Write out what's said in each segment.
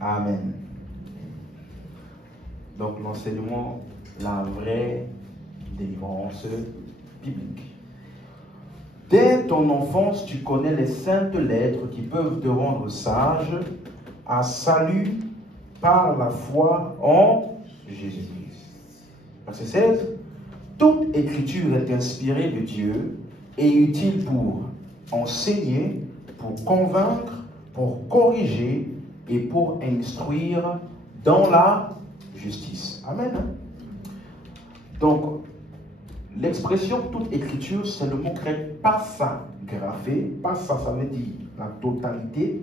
Amen. Donc l'enseignement, la vraie délivrance biblique. Dès ton enfance, tu connais les saintes lettres qui peuvent te rendre sage à salut par la foi en Jésus-Christ. Verset 16. Toute écriture est inspirée de Dieu et utile pour enseigner, pour convaincre, pour corriger et pour instruire dans la justice. Amen. Donc, l'expression toute écriture, c'est le mot grec passagraphé. Passa, ça veut dire la totalité.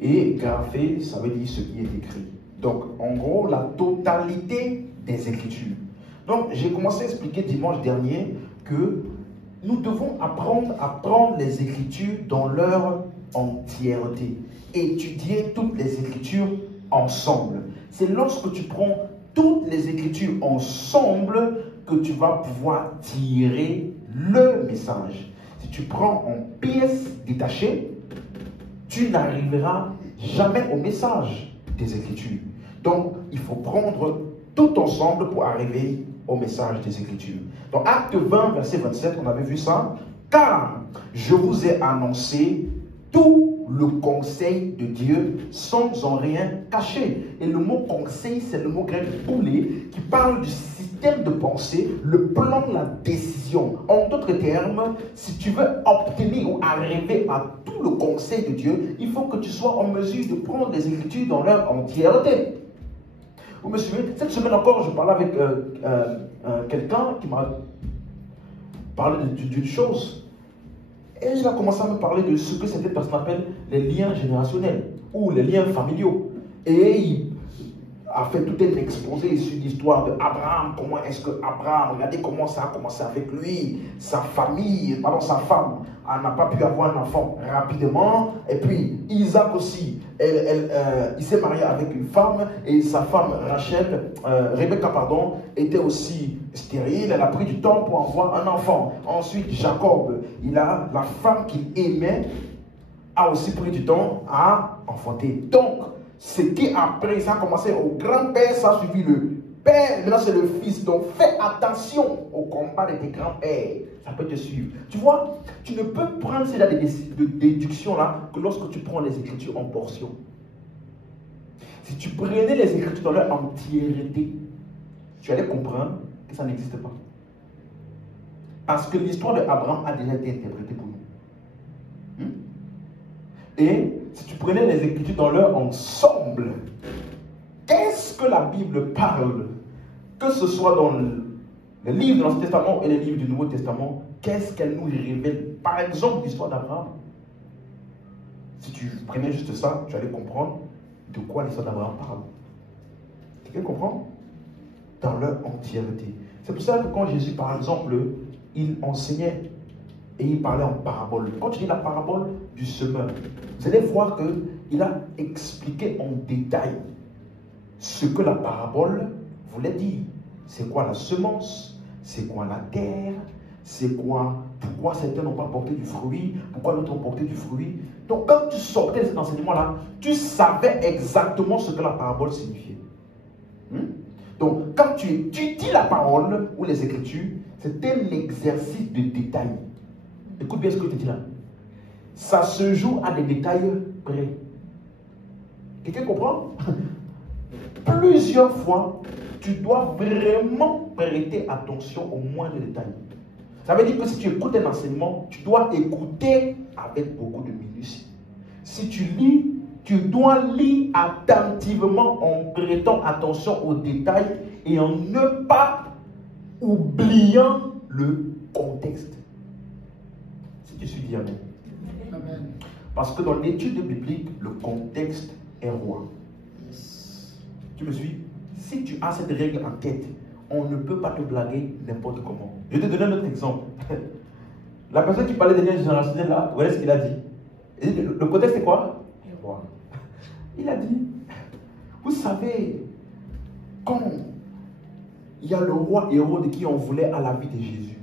Et graphé, ça veut dire ce qui est écrit. Donc, en gros, la totalité des écritures. Donc, j'ai commencé à expliquer dimanche dernier que nous devons apprendre à prendre les écritures dans leur entièreté. Étudier toutes les écritures ensemble. C'est lorsque tu prends toutes les écritures ensemble que tu vas pouvoir tirer le message. Si tu prends en pièces détachées, tu n'arriveras jamais au message des Écritures. Donc, il faut prendre tout ensemble pour arriver au message des Écritures. Dans Acte 20, verset 27, on avait vu ça. Car je vous ai annoncé tout le conseil de Dieu sans en rien cacher. Et le mot conseil, c'est le mot grec boulé qui parle du système de pensée, le plan, la décision. En d'autres termes, si tu veux obtenir ou arriver à tout le conseil de Dieu, il faut que tu sois en mesure de prendre les Écritures dans leur entièreté. Vous me suivez? Cette semaine encore, je parlais avec quelqu'un qui m'a parlé d'une chose. Et il a commencé à me parler de ce que c'était parce qu'on appelle les liens générationnels ou les liens familiaux. Et il a fait tout un exposé sur l'histoire d'Abraham. Comment est-ce que Abraham, regardez comment ça a commencé avec lui, sa famille, pardon, sa femme, elle n'a pas pu avoir un enfant rapidement. Et puis Isaac aussi, il s'est marié avec une femme et sa femme Rachel, Rebecca pardon, était aussi stérile. Elle a pris du temps pour avoir un enfant. Ensuite Jacob, il a la femme qu'il aimait, a aussi pris du temps à enfanter. Donc c'était après, ça a commencé au grand-père, ça a suivi le père, maintenant c'est le fils. Donc fais attention au combat de tes grands-pères, ça peut te suivre. Tu vois, tu ne peux prendre ces de déduction-là que lorsque tu prends les Écritures en portions. Si tu prenais les Écritures dans leur entièreté, tu allais comprendre que ça n'existe pas. Parce que l'histoire d'Abraham a déjà été interprétée pour nous. Et si tu prenais les Écritures dans leur ensemble, qu'est-ce que la Bible parle? Que ce soit dans les livres de l'Ancien Testament et les livres du Nouveau Testament, qu'est-ce qu'elle nous révèle? Par exemple, l'histoire d'Abraham. Si tu prenais juste ça, tu allais comprendre de quoi l'histoire d'Abraham parle. Quelqu'un comprend? Dans leur entièreté. C'est pour ça que quand Jésus, par exemple, il enseignait et il parlait en parabole. Quand tu dis la parabole du semeur, vous allez voir qu'il a expliqué en détail ce que la parabole voulait dire. C'est quoi la semence? C'est quoi la terre? C'est quoi? Pourquoi certains n'ont pas porté du fruit? Pourquoi d'autres ont porté du fruit? Donc quand tu sortais de cet enseignement-là, tu savais exactement ce que la parabole signifiait. Donc quand tu étudies la parole ou les Écritures, c'est un exercice de détail. Écoute bien ce que je te dis là. Ça se joue à des détails près. Quelqu'un comprend? Plusieurs fois, tu dois vraiment prêter attention aux moindres détails. Ça veut dire que si tu écoutes un enseignement, tu dois écouter avec beaucoup de minutie. Si tu lis, tu dois lire attentivement en prêtant attention aux détails et en ne pas oubliant le contexte. Si tu suis dit amen. Amen. Parce que dans l'étude biblique, le contexte est roi. Tu me suis? Si tu as cette règle en tête, on ne peut pas te blaguer n'importe comment. Je vais te donner un autre exemple. La personne qui parlait des liens générationnels là, voilà ce qu'il a dit. Le contexte c'est quoi? Roi. Il a dit, vous savez, quand il y a le roi Hérode qui en voulait à la vie de Jésus,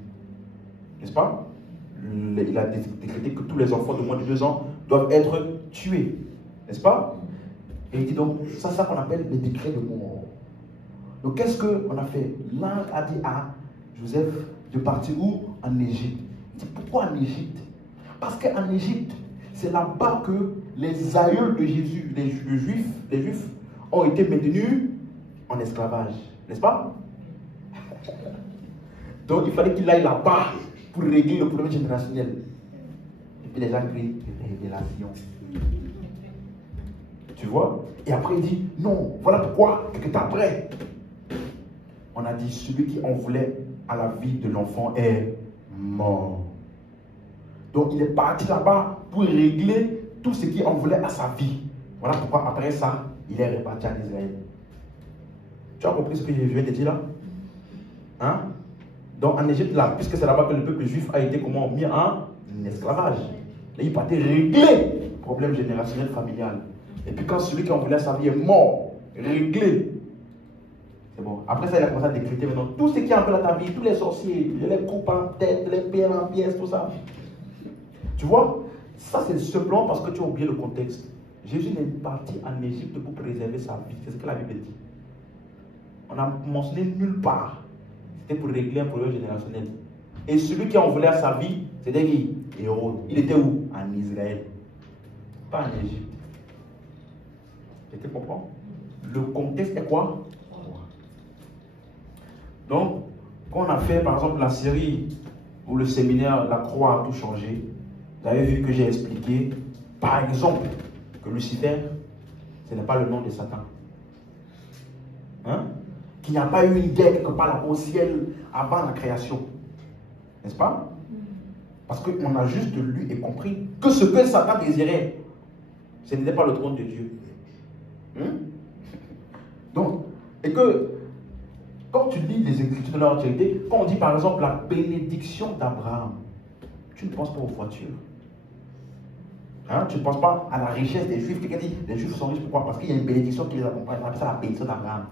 n'est-ce pas? Il a décrété que tous les enfants de moins de 2 ans doivent être tués, n'est-ce pas? Et il dit donc, ça c'est ça qu'on appelle le décret de mort. Donc qu'est-ce qu'on a fait? L'ange a dit à Joseph de partir où? En Égypte. Il dit pourquoi en Égypte? Parce qu'en Égypte, c'est là-bas que les aïeuls de Jésus, les Juifs, ont été maintenus en esclavage. N'est-ce pas? Donc il fallait qu'il aille là-bas pour régler le problème générationnel. Et puis les gens crient révélation. Tu vois? Et après il dit, non, voilà pourquoi, quelques temps après, on a dit, celui qui en voulait à la vie de l'enfant est mort. Donc il est parti là-bas pour régler tout ce qui en voulait à sa vie. Voilà pourquoi après ça, il est reparti en Israël. Tu as compris ce que je viens de dire là? Hein? Donc en Égypte, là, puisque c'est là-bas que le peuple juif a été comment mis en esclavage. Et il partait régler le problème générationnel familial. Et puis quand celui qui en voulait sa vie est mort, réglé. C'est bon. Après ça, il a commencé à décréter maintenant tout ce qui en veut à ta vie, tous les sorciers, les coupes en tête, les pierres en pièces, tout ça. Tu vois? Ça c'est simplement parce que tu as oublié le contexte. Jésus n'est parti en Égypte pour préserver sa vie. C'est ce que la Bible dit. On n'a mentionné nulle part. C'était pour régler un problème générationnel. Et celui qui en voulait à sa vie, c'était qui? Hérode. Il était où? En Israël. Pas en Égypte. Tu comprends? Le contexte est quoi? Donc, quand on a fait par exemple la série ou le séminaire La Croix a tout changé, vous avez vu que j'ai expliqué, par exemple, que Lucifer, ce n'est pas le nom de Satan. Hein? Qu'il n'y a pas eu une guerre quelque part là au ciel avant la création. N'est-ce pas? Parce qu'on a juste lu et compris que ce que Satan désirait, ce n'était pas le trône de Dieu. Donc, et que quand tu lis les Écritures de leur entièreté, quand on dit par exemple la bénédiction d'Abraham, tu ne penses pas aux voitures. Hein? Tu ne penses pas à la richesse des Juifs. Quelqu'un dit, les Juifs sont riches, pourquoi? Parce qu'il y a une bénédiction qui les accompagne. On appelle ça la bénédiction d'Abraham.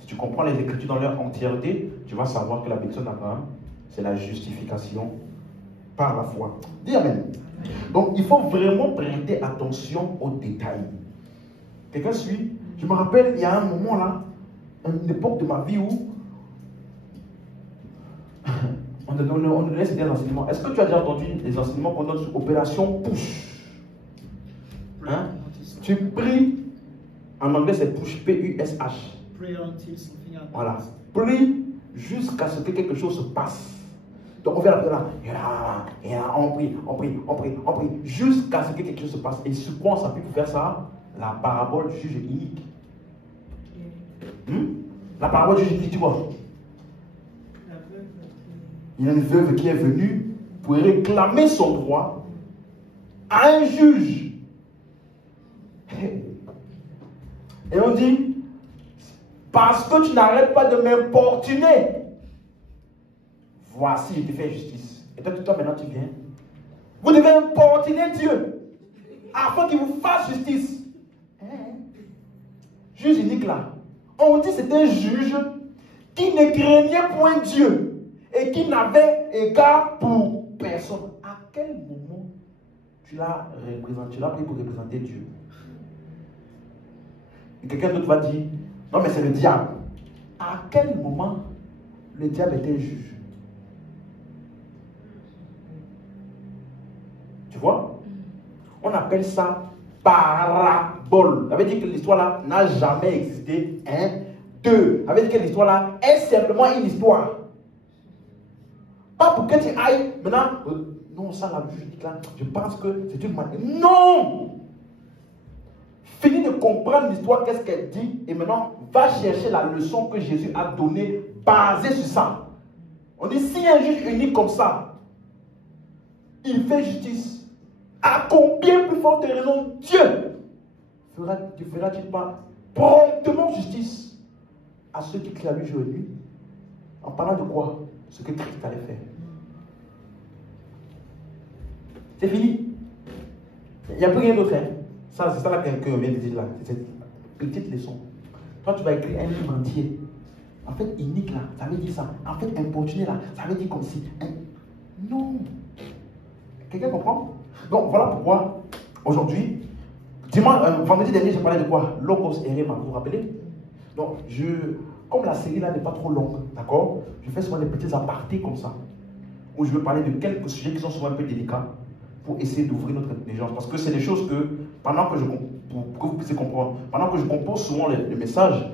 Si tu comprends les Écritures dans leur entièreté, tu vas savoir que la bénédiction d'Abraham, c'est la justification par la foi. Dis Amen. Donc, il faut vraiment prêter attention aux détails. Quelqu'un suit? Je me rappelle, il y a un moment là, une époque de ma vie où on donnait certains enseignements. Est-ce que tu as déjà entendu les enseignements qu'on donne sur Opération Push? Hein? Tu pries, en anglais c'est Push, P-U-S-H. Voilà. Prie jusqu'à ce que quelque chose se passe. Donc on vient là, on prie, jusqu'à ce que quelque chose se passe. Et sur quoi on s'appuie pour faire ça? La parabole du juge inique. La parabole du juge inique, tu vois? Il y a une veuve qui est venue pour réclamer son droit à un juge. Et on dit, parce que tu n'arrêtes pas de m'importuner, voici, je te fais justice. Et toi maintenant tu viens. Vous devez importuner Dieu afin qu'il vous fasse justice. Juge unique là. On dit que c'est un juge qui ne craignait point Dieu et qui n'avait égard pour personne. À quel moment tu l'as représenté, tu l'as pris pour représenter Dieu? Et quelqu'un d'autre va dire, non mais c'est le diable. À quel moment le diable était juge? Tu vois? On appelle ça parabole. Ça veut dire que l'histoire là n'a jamais existé. Ça veut dire que l'histoire là est simplement une histoire. Pas pour que tu ailles maintenant. Non, ça la juge là, je pense que c'est une manière. Non! Finis de comprendre l'histoire, qu'est-ce qu'elle dit, et maintenant va chercher la leçon que Jésus a donnée basée sur ça. On dit si un juge unique comme ça, il fait justice. À combien plus forte raison Dieu fera-t-il pas promptement justice à ceux qui crient à lui jour et nuit? En parlant de quoi? Ce que Christ allait faire. C'est fini. Il n'y a plus rien d'autre. Hein? Ça, c'est ça là que vient de dire là. C'est cette petite leçon. Toi, tu vas écrire un livre entier. En fait, unique là, ça veut dire ça. En fait, importuné là, ça veut dire comme si. Non. Quelqu'un comprend? Donc voilà pourquoi aujourd'hui, Vendredi dernier, j'ai parlé de quoi? Logos et Rema, vous vous rappelez? Donc, comme la série là n'est pas trop longue, d'accord? Je fais souvent des petits apartés comme ça, où je veux parler de quelques sujets qui sont souvent un peu délicats, pour essayer d'ouvrir notre intelligence. Parce que c'est des choses que, pour que vous puissiez comprendre, pendant que je compose souvent les messages,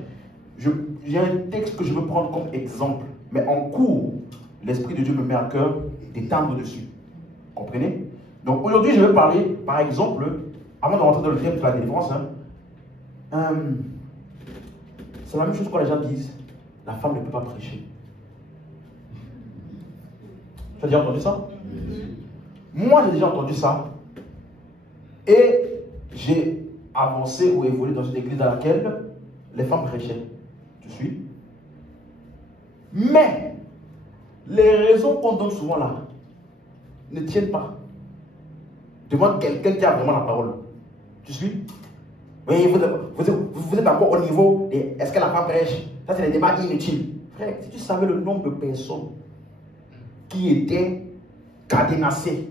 j'ai un texte que je veux prendre comme exemple. Mais en cours, l'Esprit de Dieu me met à cœur d'étendre dessus. Comprenez? Donc aujourd'hui, je vais parler, par exemple, avant de rentrer dans le thème de la délivrance, c'est la même chose quand les gens disent, la femme ne peut pas prêcher. Tu as déjà entendu ça? Moi, j'ai déjà entendu ça. Et j'ai avancé ou évolué dans une église dans laquelle les femmes prêchaient. Tu suis? Mais, les raisons qu'on donne souvent là ne tiennent pas. Demande quelqu'un qui a vraiment la parole. Tu suis? Oui, vous êtes encore au niveau de est-ce que la femme prêche? Ça, c'est des débats inutiles. Frère, si tu savais le nombre de personnes qui étaient cadenassées,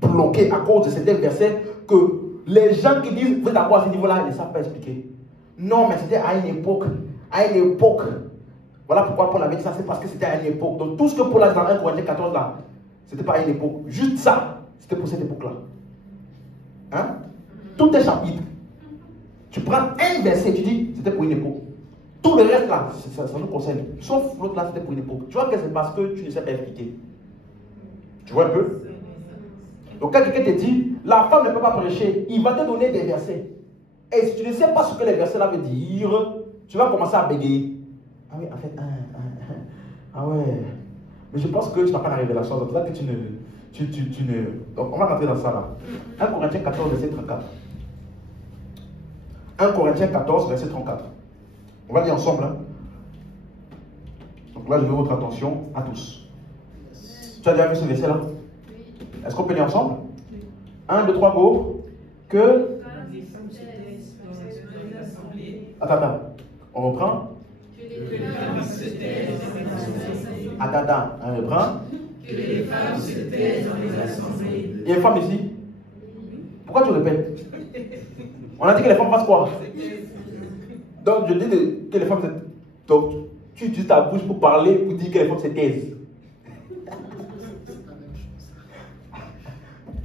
bloquées à cause de certains versets, que les gens qui disent vous êtes d'accord à ce niveau-là, ils ne savent pas expliquer. Non, mais c'était à une époque. À une époque. Voilà pourquoi Paul avait dit ça, c'est parce que c'était à une époque. Donc tout ce que Paul a dit dans 1 Corinthiens 14 là, c'était pas à une époque. Juste ça, c'était pour cette époque-là. Hein? Tout est chapitre. Tu prends un verset, tu dis, c'était pour une époque. Tout le reste là, ça nous concerne. Sauf l'autre là, c'était pour une époque. Tu vois que c'est parce que tu ne sais pas expliquer. Tu vois un peu? Donc quand quelqu'un te dit, la femme ne peut pas prêcher, il va te donner des versets. Et si tu ne sais pas ce que les versets là veulent dire, tu vas commencer à bégayer. Ah oui, en fait, ah ouais. Mais je pense que tu n'as pas la révélation, donc là que tu ne... Donc on va rentrer dans ça là. 1 Corinthiens 14, verset 34. 1 Corinthiens 14, verset 34. On va lire ensemble. Hein? Donc là, je veux votre attention à tous. Tu as déjà vu ce verset là? Est-ce qu'on peut lire ensemble? 1, 2, 3, go. Que... Attends. On reprend. Attends. On reprend. Que les femmes se taisent dans les assemblées. Il y a une femme ici? Pourquoi tu répètes? On a dit que les femmes fassent quoi? Donc je dis que les femmes se... Donc tu utilises ta bouche pour parler, pour dire que les femmes se taisent.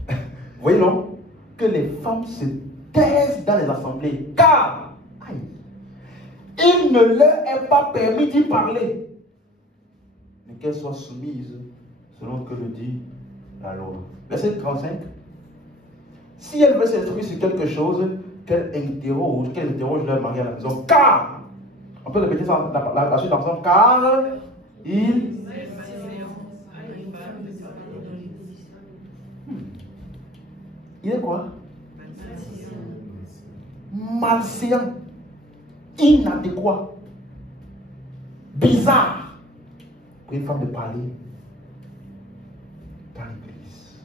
Vous voyez non? Que les femmes se taisent dans les assemblées. Car il ne leur est pas permis d'y parler. Mais qu'elles soient soumises selon ce que le dit la loi. Verset 35. Si elle veut s'instruire sur quelque chose, qu'elle interroge leur mari à la maison. Car, on peut répéter ça la suite ensemble, car il est quoi? Malséant, inadéquat, bizarre pour une femme de parler dans l'église.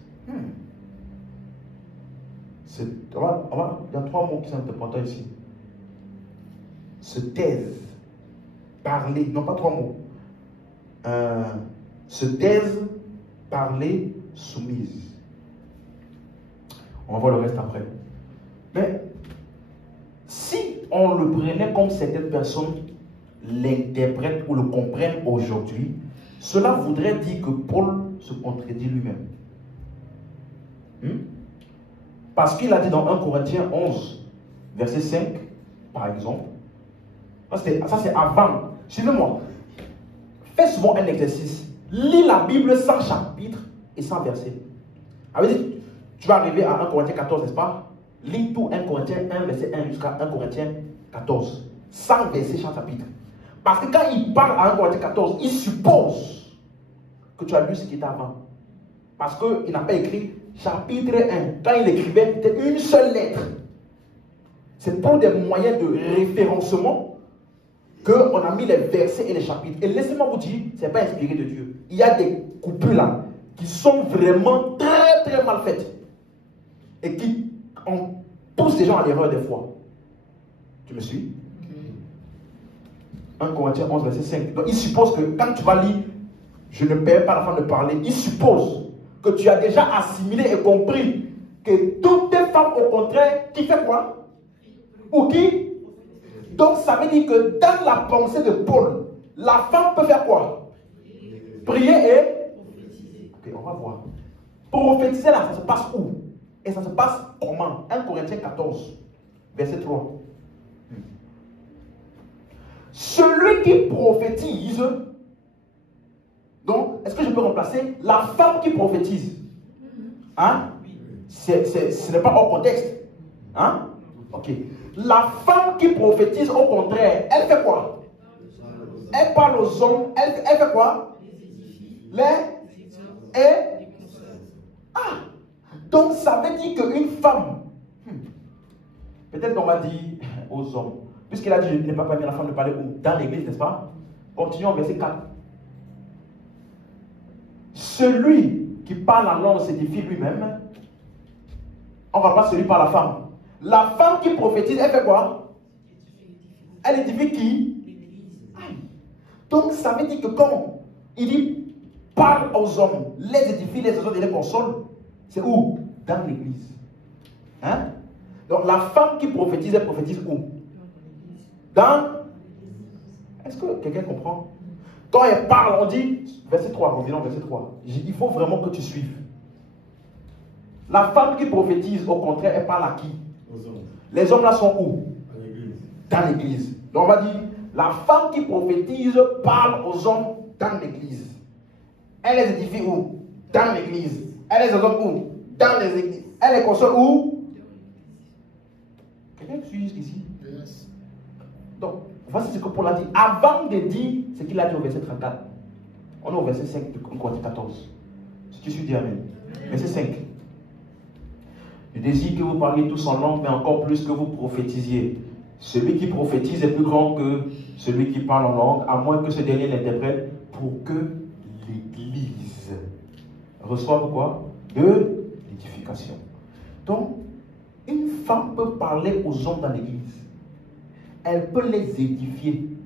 Il y a 3 mots qui sont importants ici. Se taise, parler, non pas 3 mots. Se taise, parler, soumise. On va voir le reste après. Mais si on le prenait comme certaines personnes l'interprètent ou le comprennent aujourd'hui, cela voudrait dire que Paul se contredit lui-même. Parce qu'il a dit dans 1 Corinthiens 11, verset 5, par exemple. Ça c'est avant. Suivez-moi. Fais souvent un exercice. Lis la Bible sans chapitre et sans verset. Tu vas arriver à 1 Corinthiens 14, n'est-ce pas? Lis tout 1 Corinthiens 1, verset 1 jusqu'à 1 Corinthiens 14. Sans verset, sans chapitre. Parce que quand il parle à 1 Corinthiens 14, il suppose que tu as lu ce qui était avant. Parce qu'il n'a pas écrit chapitre 1. Quand il écrivait, c'était une seule lettre. C'est pour des moyens de référencement qu'on a mis les versets et les chapitres. Et laissez-moi vous dire, ce n'est pas inspiré de Dieu. Il y a des coupures là qui sont vraiment très très mal faites. Et qui poussent les gens à l'erreur des fois. Tu me suis? 1 Corinthiens 11, verset 5. Donc il suppose que quand tu vas lire, je ne perds pas la femme de parler, il suppose que tu as déjà assimilé et compris que toutes les femmes femme, au contraire, qui fait quoi? Ou qui? Donc, ça veut dire que dans la pensée de Paul, la femme peut faire quoi? Prier et... Ok, on va voir. Prophétiser, là, ça se passe où? Et ça se passe comment? 1 Corinthiens 14, verset 3. Celui qui prophétise, donc, est-ce que je peux remplacer la femme qui prophétise? Hein? Ce n'est pas hors contexte. Hein? Ok. La femme qui prophétise, au contraire, elle fait quoi? Elle parle aux hommes, elle fait quoi? Donc ça veut dire qu'une femme, peut-être qu'on va dire aux hommes, puisqu'il a dit, je n'ai pas permis à la femme de parler où? Dans l'église, n'est-ce pas? Continuons, verset 4. Celui qui parle en langue s'édifie lui-même. On va pas celui par la femme. La femme qui prophétise, elle fait quoi? Elle édifie qui? Donc ça veut dire que quand il dit parle aux hommes, les édifie, les exhorte et les console, c'est où? Dans l'église. Hein? Donc la femme qui prophétise, elle prophétise où? Dans... Est-ce que quelqu'un comprend? Quand elle parle, on dit, verset 3, revenons verset 3. Il faut vraiment que tu suives. La femme qui prophétise, au contraire, elle parle à qui? Aux hommes. Les hommes là sont où? Dans l'église. Donc on va dire, la femme qui prophétise parle aux hommes dans l'église. Elle les édifie où? Dans l'église. Elle les exhorte où? Dans les églises. Elle les console où? Quelqu'un suit jusqu'ici? Yes. Donc, voici ce que Paul a dit. Avant de dire ce qu'il a dit au verset 34. On est au verset 5 de Corinthiens 14. Si tu suis, dis Amen. Verset 5. Je désire que vous parliez tous en langue, mais encore plus que vous prophétisiez. Celui qui prophétise est plus grand que celui qui parle en langue, à moins que ce dernier l'interprète, pour que l'Église reçoive quoi? De l'édification. Donc, une femme peut parler aux hommes dans l'Église. Elle peut les édifier.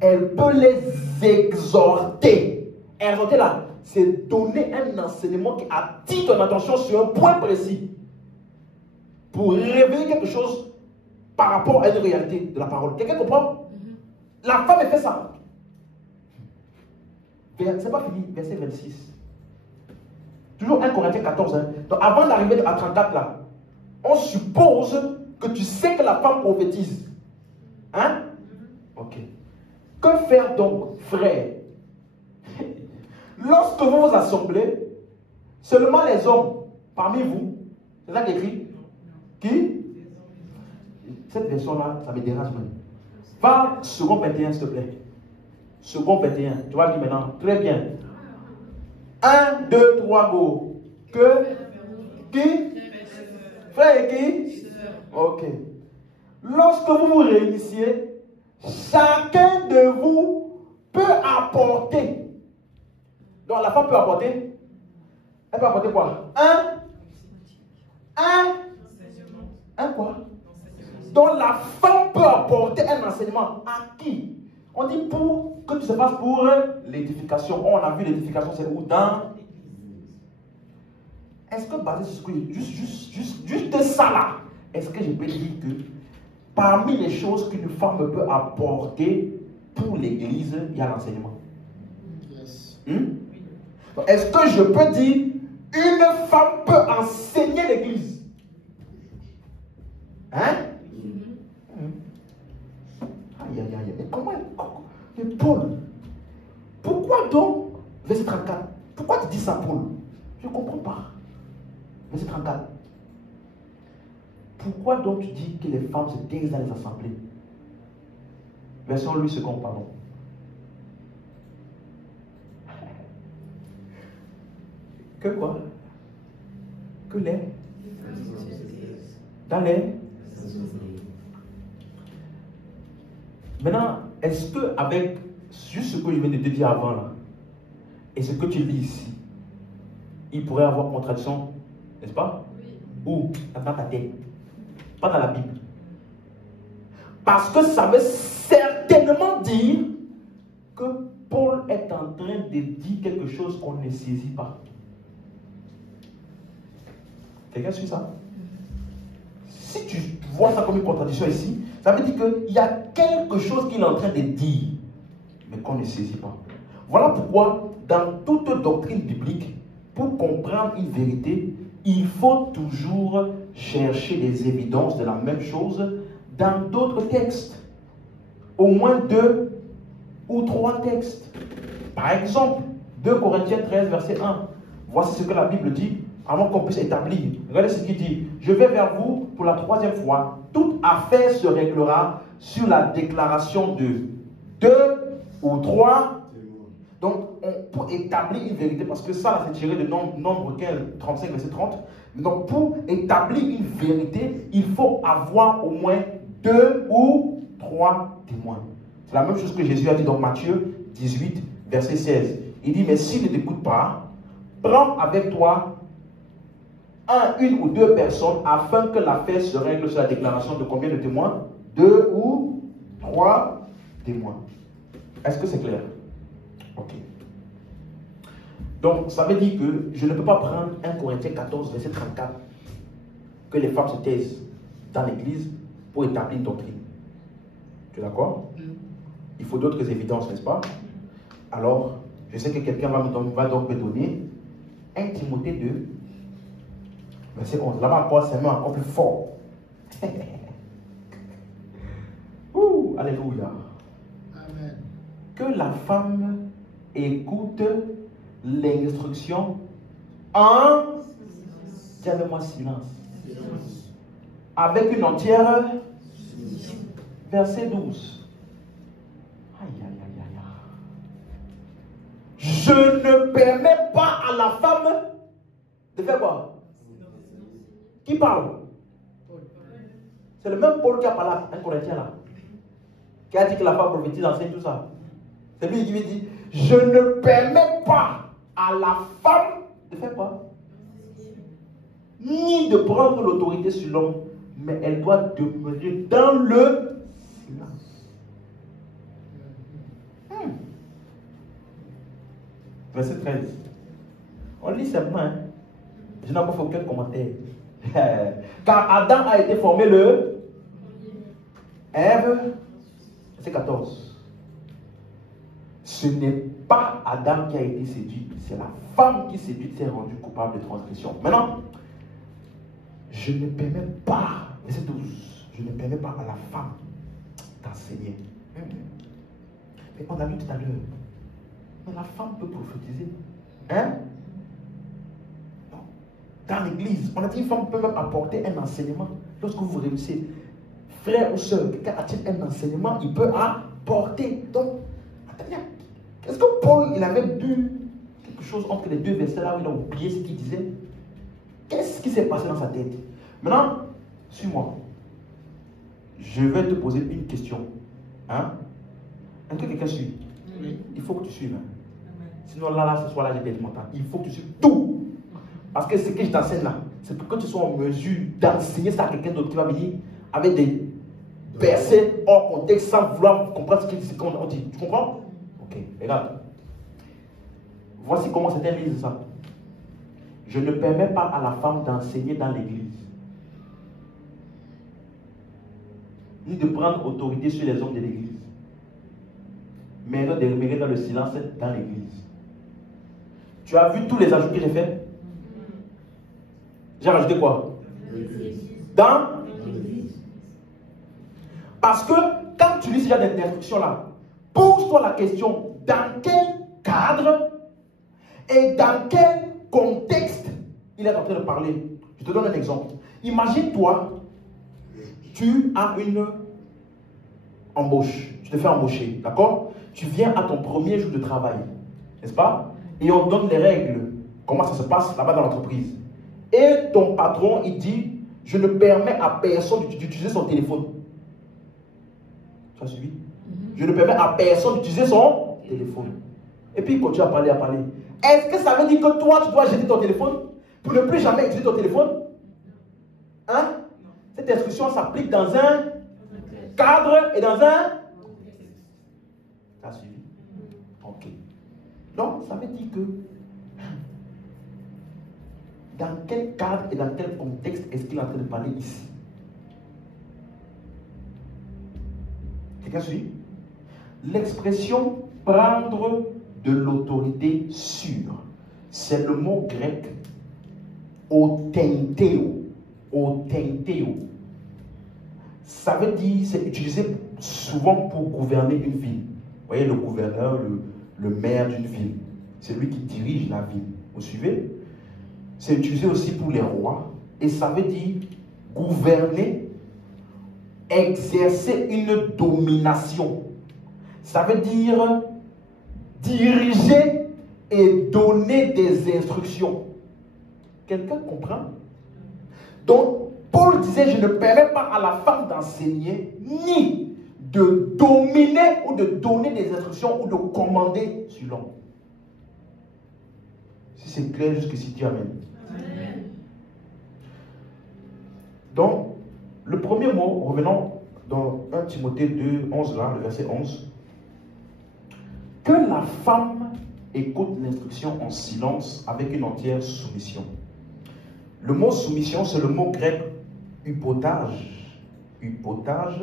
Elle peut les exhorter. Exhorter là, c'est donner un enseignement qui attire ton attention sur un point précis. Pour révéler quelque chose par rapport à une réalité de la parole. Quelqu'un comprend? La femme, elle fait ça. C'est pas fini, verset 26. Toujours 1 Corinthiens 14. Hein. Donc avant d'arriver à 34 là, on suppose que tu sais que la femme prophétise. Hein? Ok. Que faire donc, frère? Lorsque vous vous assemblez, seulement les hommes parmi vous, c'est ça qui est écrit? Qui? Cette version-là, ça me dérange même. Va second 21, s'il te plaît. Second 21. Tu vas dire maintenant. Très bien. 1, 2, 3, go. Que? Qui? Frère et qui? Ok. Lorsque vous vous réunissez, chacun de vous peut apporter. Donc la femme peut apporter. Elle peut apporter quoi? Un quoi? Donc la femme peut apporter un enseignement à qui? On dit pour que tout se passe pour l'édification. On a vu l'édification, c'est où? Dans. Est-ce que basé sur ce que juste ça là, est-ce que je peux dire que parmi les choses qu'une femme peut apporter pour l'église, il y a l'enseignement? Yes. Est-ce que je peux dire une femme peut enseigner l'église? Hein? Aïe, aïe, aïe. Mais comment? Mais Paul, pourquoi donc, verset 34, pourquoi tu dis ça, Paul? Je ne comprends pas. Verset 34. Pourquoi donc tu dis que les femmes se taisent dans les assemblées? Version Louis II, pardon. Que quoi? Que les? Dans les? Maintenant, est-ce que avec juste ce que je viens de te dire avant là, et ce que tu lis ici, il pourrait y avoir contradiction, n'est-ce pas? Oui. Où? Dans ta tête. Pas dans la Bible. Parce que ça veut certainement dire que Paul est en train de dire quelque chose qu'on ne saisit pas. Quelqu'un suit ça? si tu vois ça comme une contradiction ici, ça veut dire qu'il y a quelque chose qu'il est en train de dire, mais qu'on ne saisit pas. Voilà pourquoi, dans toute doctrine biblique, pour comprendre une vérité, il faut toujours chercher des évidences de la même chose dans d'autres textes. Au moins 2 ou 3 textes. Par exemple, 2 Corinthiens 13, verset 1. Voici ce que la Bible dit, avant qu'on puisse établir. Regardez ce qu'il dit. Je vais vers vous pour la 3e fois. Toute affaire se réglera sur la déclaration de 2 ou 3. Donc, pour établir une vérité, parce que ça, c'est tiré de nombre 35, verset 30. Donc, pour établir une vérité, il faut avoir au moins 2 ou 3 témoins. C'est la même chose que Jésus a dit dans Matthieu 18, verset 16. Il dit, mais s'il ne t'écoute pas, prends avec toi une ou 2 personnes afin que l'affaire se règle sur la déclaration de combien de témoins? 2 ou 3 témoins. Est-ce que c'est clair? Ok. Donc, ça veut dire que je ne peux pas prendre 1 Corinthiens 14, verset 34, que les femmes se taisent dans l'église pour établir une doctrine. Tu es d'accord? Il faut d'autres évidences, n'est-ce pas? Alors, je sais que quelqu'un va donc me donner 1 Timothée 2, verset 11. Là-bas encore, c'est même encore plus fort. Ouh, alléluia. Amen. Que la femme écoute l'instruction en... Dis avec moi silence. Avec une entière... Verset 12. Aïe, aïe, aïe, aïe. Je ne permets pas à la femme de faire quoi? Qui parle? C'est le même Paul qui a parlé à un Corinthien là. Qui a dit que la femme prophétise, enseigne tout ça. C'est lui qui lui dit, je ne permets pas à la femme de faire quoi? Ni de prendre l'autorité sur l'homme, mais elle doit demeurer dans le silence. Verset 13. On lit simplement. Hein? Je n'ai pas fait aucun commentaire. Car Adam a été formé le Ève. Verset 14. Ce n'est pas Adam qui a été séduit, c'est la femme qui séduite s'est rendue coupable de transgression. Maintenant, je ne permets pas, verset 12, je ne permets pas à la femme d'enseigner. Mais on a vu tout à l'heure, mais la femme peut prophétiser. Hein? Non. Dans l'église, on a dit une femme peut même apporter un enseignement. Lorsque vous réussissez, frère ou soeur, quelqu'un a-t-il un enseignement, il peut apporter. Donc, est-ce que Paul, il avait bu quelque chose entre les 2 versets là où il a oublié ce qu'il disait? Qu'est-ce qui s'est passé dans sa tête? Maintenant, suis-moi. Je vais te poser une question. Hein? Est-ce que quelqu'un suit? Oui. Il faut que tu suives. Hein? Sinon, là, ce soir-là, j'ai perdu mon temps. Il faut que tu suives tout. Parce que ce que je t'enseigne là, c'est pour que tu sois en mesure d'enseigner ça à quelqu'un d'autre qui va venir avec des versets hors contexte sans vouloir comprendre ce qu'on dit. Tu comprends? Ok, regarde. Voici comment c'est un livre ça. Je ne permets pas à la femme d'enseigner dans l'église, ni de prendre autorité sur les hommes de l'église, mais elle doit demeurer dans le silence dans l'église. Tu as vu tous les ajouts que j'ai faits? J'ai rajouté quoi? Dans l'église. Parce que quand tu lis ce genre d'instruction là, pose-toi la question, dans quel cadre et dans quel contexte il est en train de parler. Je te donne un exemple. Imagine-toi, tu as une embauche. Tu te fais embaucher, d'accord? Tu viens à ton premier jour de travail, n'est-ce pas? Et on donne les règles, comment ça se passe là-bas dans l'entreprise. Et ton patron, il dit, je ne permets à personne d'utiliser son téléphone. Tu as suivi? Je ne permets à personne d'utiliser son téléphone. Et puis il continue à parler, Est-ce que ça veut dire que toi, tu dois jeter ton téléphone pour ne plus jamais utiliser ton téléphone? Hein? Cette instruction s'applique dans un cadre et dans un... Tu as suivi? Ok. Donc, ça veut dire que dans quel cadre et dans quel contexte est-ce qu'il est en train de parler ici? Quelqu'un suit? L'expression prendre de l'autorité sur, c'est le mot grec authenteo. Authenteo. Ça veut dire, c'est utilisé souvent pour gouverner une ville. Vous voyez, le gouverneur, le maire d'une ville, c'est lui qui dirige la ville. Vous suivez? C'est utilisé aussi pour les rois. Et ça veut dire gouverner, exercer une domination. Ça veut dire diriger et donner des instructions. Quelqu'un comprend? Donc, Paul disait, je ne permets pas à la femme d'enseigner, ni de dominer ou de donner des instructions ou de commander sur l'homme. Si c'est clair jusqu'ici, dis amen. Amen. Donc, le premier mot, revenons dans 1 Timothée 2, 11, là, le verset 11. Que la femme écoute l'instruction en silence avec une entière soumission. Le mot soumission, c'est le mot grec hypotage. Hypotage,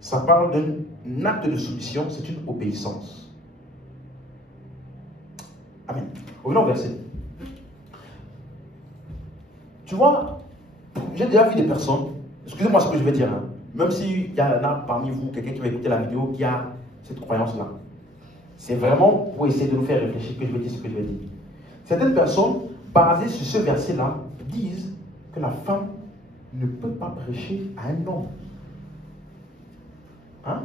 ça parle d'un acte de soumission, c'est une obéissance. Amen. Revenons au verset. Tu vois, j'ai déjà vu des personnes, excusez-moi ce que je vais dire, hein, même s'il y en a parmi vous quelqu'un qui va écouter la vidéo qui a cette croyance-là. C'est vraiment pour essayer de nous faire réfléchir que je vais dire ce que je vais dire. Certaines personnes, basées sur ce verset-là, disent que la femme ne peut pas prêcher à un homme. Hein?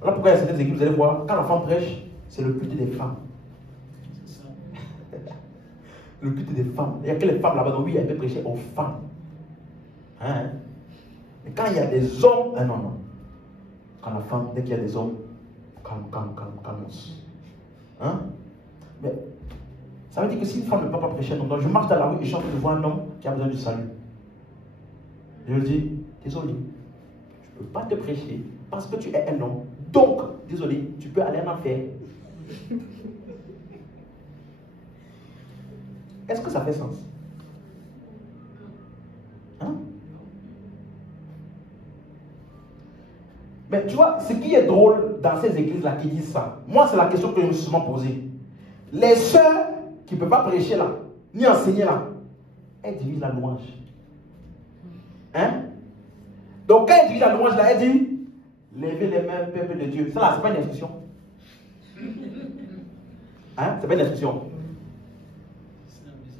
Voilà pourquoi il y a certaines églises, vous allez voir, quand la femme prêche, c'est le culte des femmes. C'est ça. Le culte des femmes. Il n'y a que les femmes là-bas, donc oui, elles peuvent prêcher aux femmes. Hein? Mais quand il y a des hommes, ah non, non. Quand la femme, dès qu'il y a des hommes, calme. Hein? Mais ça veut dire que si une femme ne peut pas prêcher un homme, donc je marche dans la rue et je vois un homme qui a besoin du salut. Je lui dis, désolé, je ne peux pas te prêcher parce que tu es un homme. Donc, désolé, tu peux aller en enfer. Est-ce que ça fait sens? Hein? Mais tu vois, ce qui est drôle dans ces églises-là qui disent ça, moi, c'est la question que je me suis souvent posée. Les sœurs qui ne peuvent pas prêcher là, ni enseigner là, elles divisent la louange. Hein? Donc, quand elles divisent la louange là, elles disent levez les mains, peuple de Dieu. Ça là, c'est pas une instruction. Hein? C'est pas une instruction.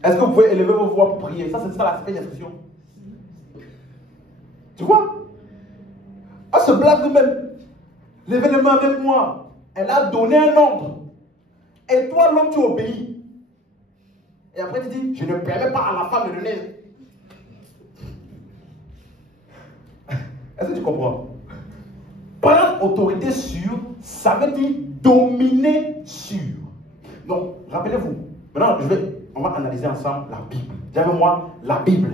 Est-ce que vous pouvez élever vos voix pour prier? Ça, c'est ça là, c'est pas une instruction. Tu vois? Elle se blague nous-mêmes. Levez les mains avec moi. Elle a donné un ordre. Et toi, l'homme, tu obéis. Et après, tu dis, je ne permets pas à la femme de donner. Est-ce que tu comprends? Prendre autorité sur, ça veut dire dominer sur. Donc, rappelez-vous. Maintenant, on va analyser ensemble la Bible. Dis avec moi, la Bible.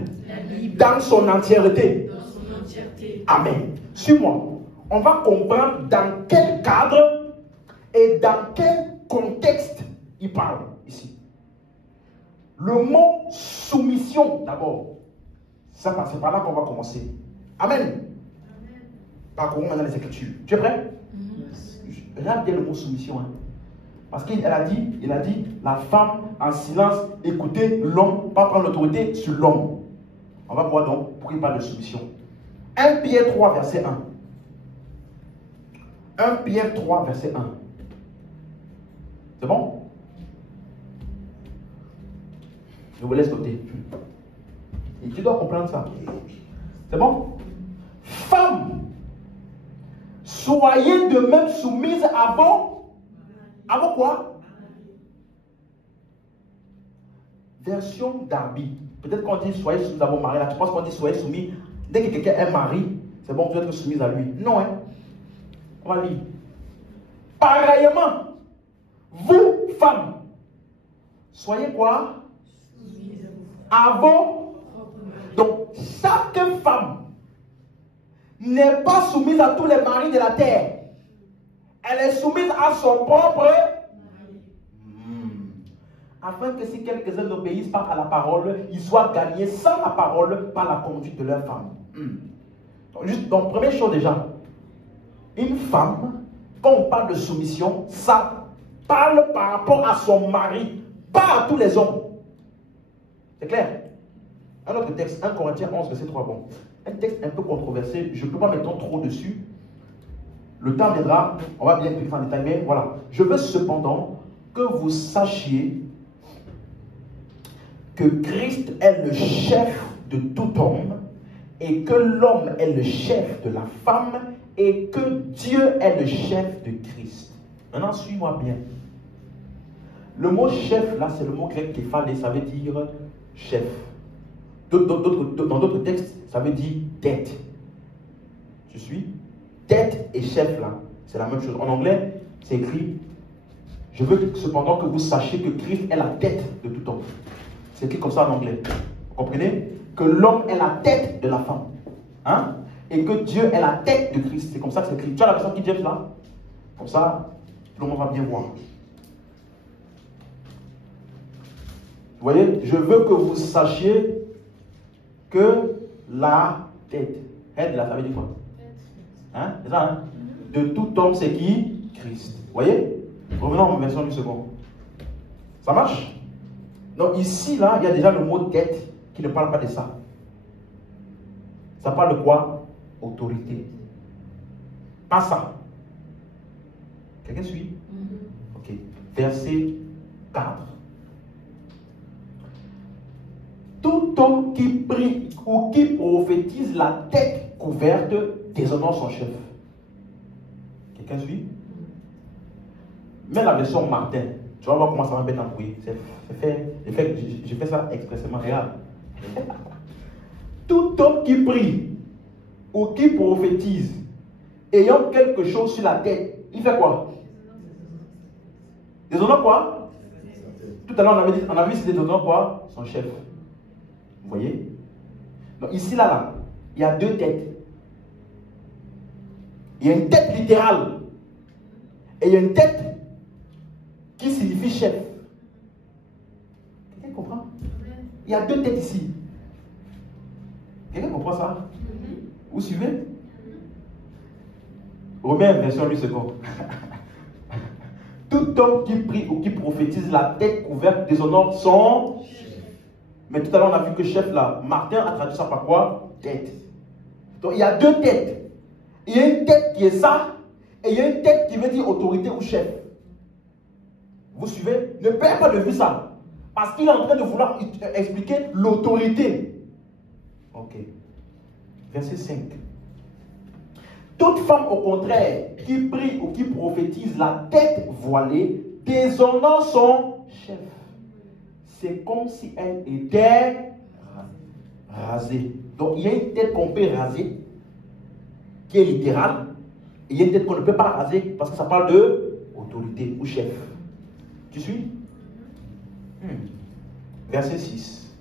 Dans son entièreté. Amen. Suis-moi. On va comprendre dans quel cadre et dans quel contexte il parle ici. Le mot soumission, d'abord. C'est par là qu'on va commencer. Amen. Parcourons maintenant les Écritures. Tu es prêt? Regarde bien le mot soumission. Hein. Parce qu'il a dit, la femme en silence, écoutez l'homme, pas prendre l'autorité sur l'homme. On va voir donc pourquoi il parle de soumission. 1 Pierre 3, verset 1. 1 Pierre 3, verset 1. C'est bon? Je vous laisse noter. Et tu dois comprendre ça. C'est bon? Femmes, soyez de même soumises à vos quoi? Version Darby. Peut-être qu'on dit soyez soumis à vos maris. Là, tu penses qu'on dit soyez soumis. Dès que quelqu'un est mari, c'est bon, vous êtes soumis à lui. Non, hein? On va lire. Pareillement, vous, femmes, soyez quoi? À vos. Donc, chaque femme n'est pas soumise à tous les maris de la terre. Elle est soumise à son propre. Afin que si quelques-uns n'obéissent pas à la parole, ils soient gagnés sans la parole par la conduite de leur femme. Donc, juste, donc, première chose déjà, une femme, quand on parle de soumission, ça parle par rapport à son mari, pas à tous les hommes. C'est clair? Un autre texte, 1 Corinthiens 11, verset 3. Bon, un texte un peu controversé, je ne peux pas m'étendre trop dessus. Le temps viendra, on va bien expliquer en détail, mais voilà. Je veux cependant que vous sachiez que Christ est le chef de tout homme et que l'homme est le chef de la femme et que Dieu est le chef de Christ. Maintenant, suis-moi bien. Le mot chef, là, c'est le mot grec képhalé, ça veut dire chef. Dans d'autres textes, ça veut dire tête. Tu suis? Tête et chef, là, c'est la même chose. En anglais, c'est écrit, je veux cependant que vous sachiez que Christ est la tête de tout homme. C'est écrit comme ça en anglais. Vous comprenez? Que l'homme est la tête de la femme. Hein? Et que Dieu est la tête de Christ. C'est comme ça que c'est écrit. Tu as la version King James là? Comme ça, tout le monde va bien voir. Vous voyez? Je veux que vous sachiez que la tête. Head là, ça veut dire quoi? Hein? C'est ça, hein? De tout homme, c'est qui? Christ. Vous voyez? Revenons en version du second. Ça marche? Donc ici, là, il y a déjà le mot tête qui ne parle pas de ça. Ça parle de quoi? Autorité. Pas ça. Quelqu'un suit? Ok. Verset 4. Tout homme qui prie ou qui prophétise la tête couverte déshonore son chef. Quelqu'un suit? Mets la version Martin. Tu vas voir comment ça va bien embrouillé. J'ai fait ça expressément. Regarde. Tout homme qui prie ou qui prophétise ayant quelque chose sur la tête, il fait quoi? Déshonore quoi? Tout à l'heure, on avait dit déshonore quoi? Son chef. Vous voyez? Donc ici, là, il y a deux têtes. Il y a une tête littérale. Et il y a une tête qui signifie chef. Quelqu'un comprend? Il y a deux têtes ici. Quelqu'un comprend ça? Vous suivez? Romains, version 8 secondes. Tout homme qui prie ou qui prophétise la tête couverte déshonore son chef. Mais tout à l'heure, on a vu que chef là, Martin a traduit ça par quoi? Tête. Donc il y a deux têtes. Il y a une tête qui est ça, et il y a une tête qui veut dire autorité ou chef. Vous suivez? Ne perdez pas de vue ça. Parce qu'il est en train de vouloir expliquer l'autorité. Ok. Verset 5. Toute femme, au contraire, qui prie ou qui prophétise la tête voilée, déshonore son chef. C'est comme si elle était rasée. Donc, il y a une tête qu'on peut raser, qui est littérale, et il y a une tête qu'on ne peut pas raser, parce que ça parle de autorité ou chef. Tu suis? Verset 6.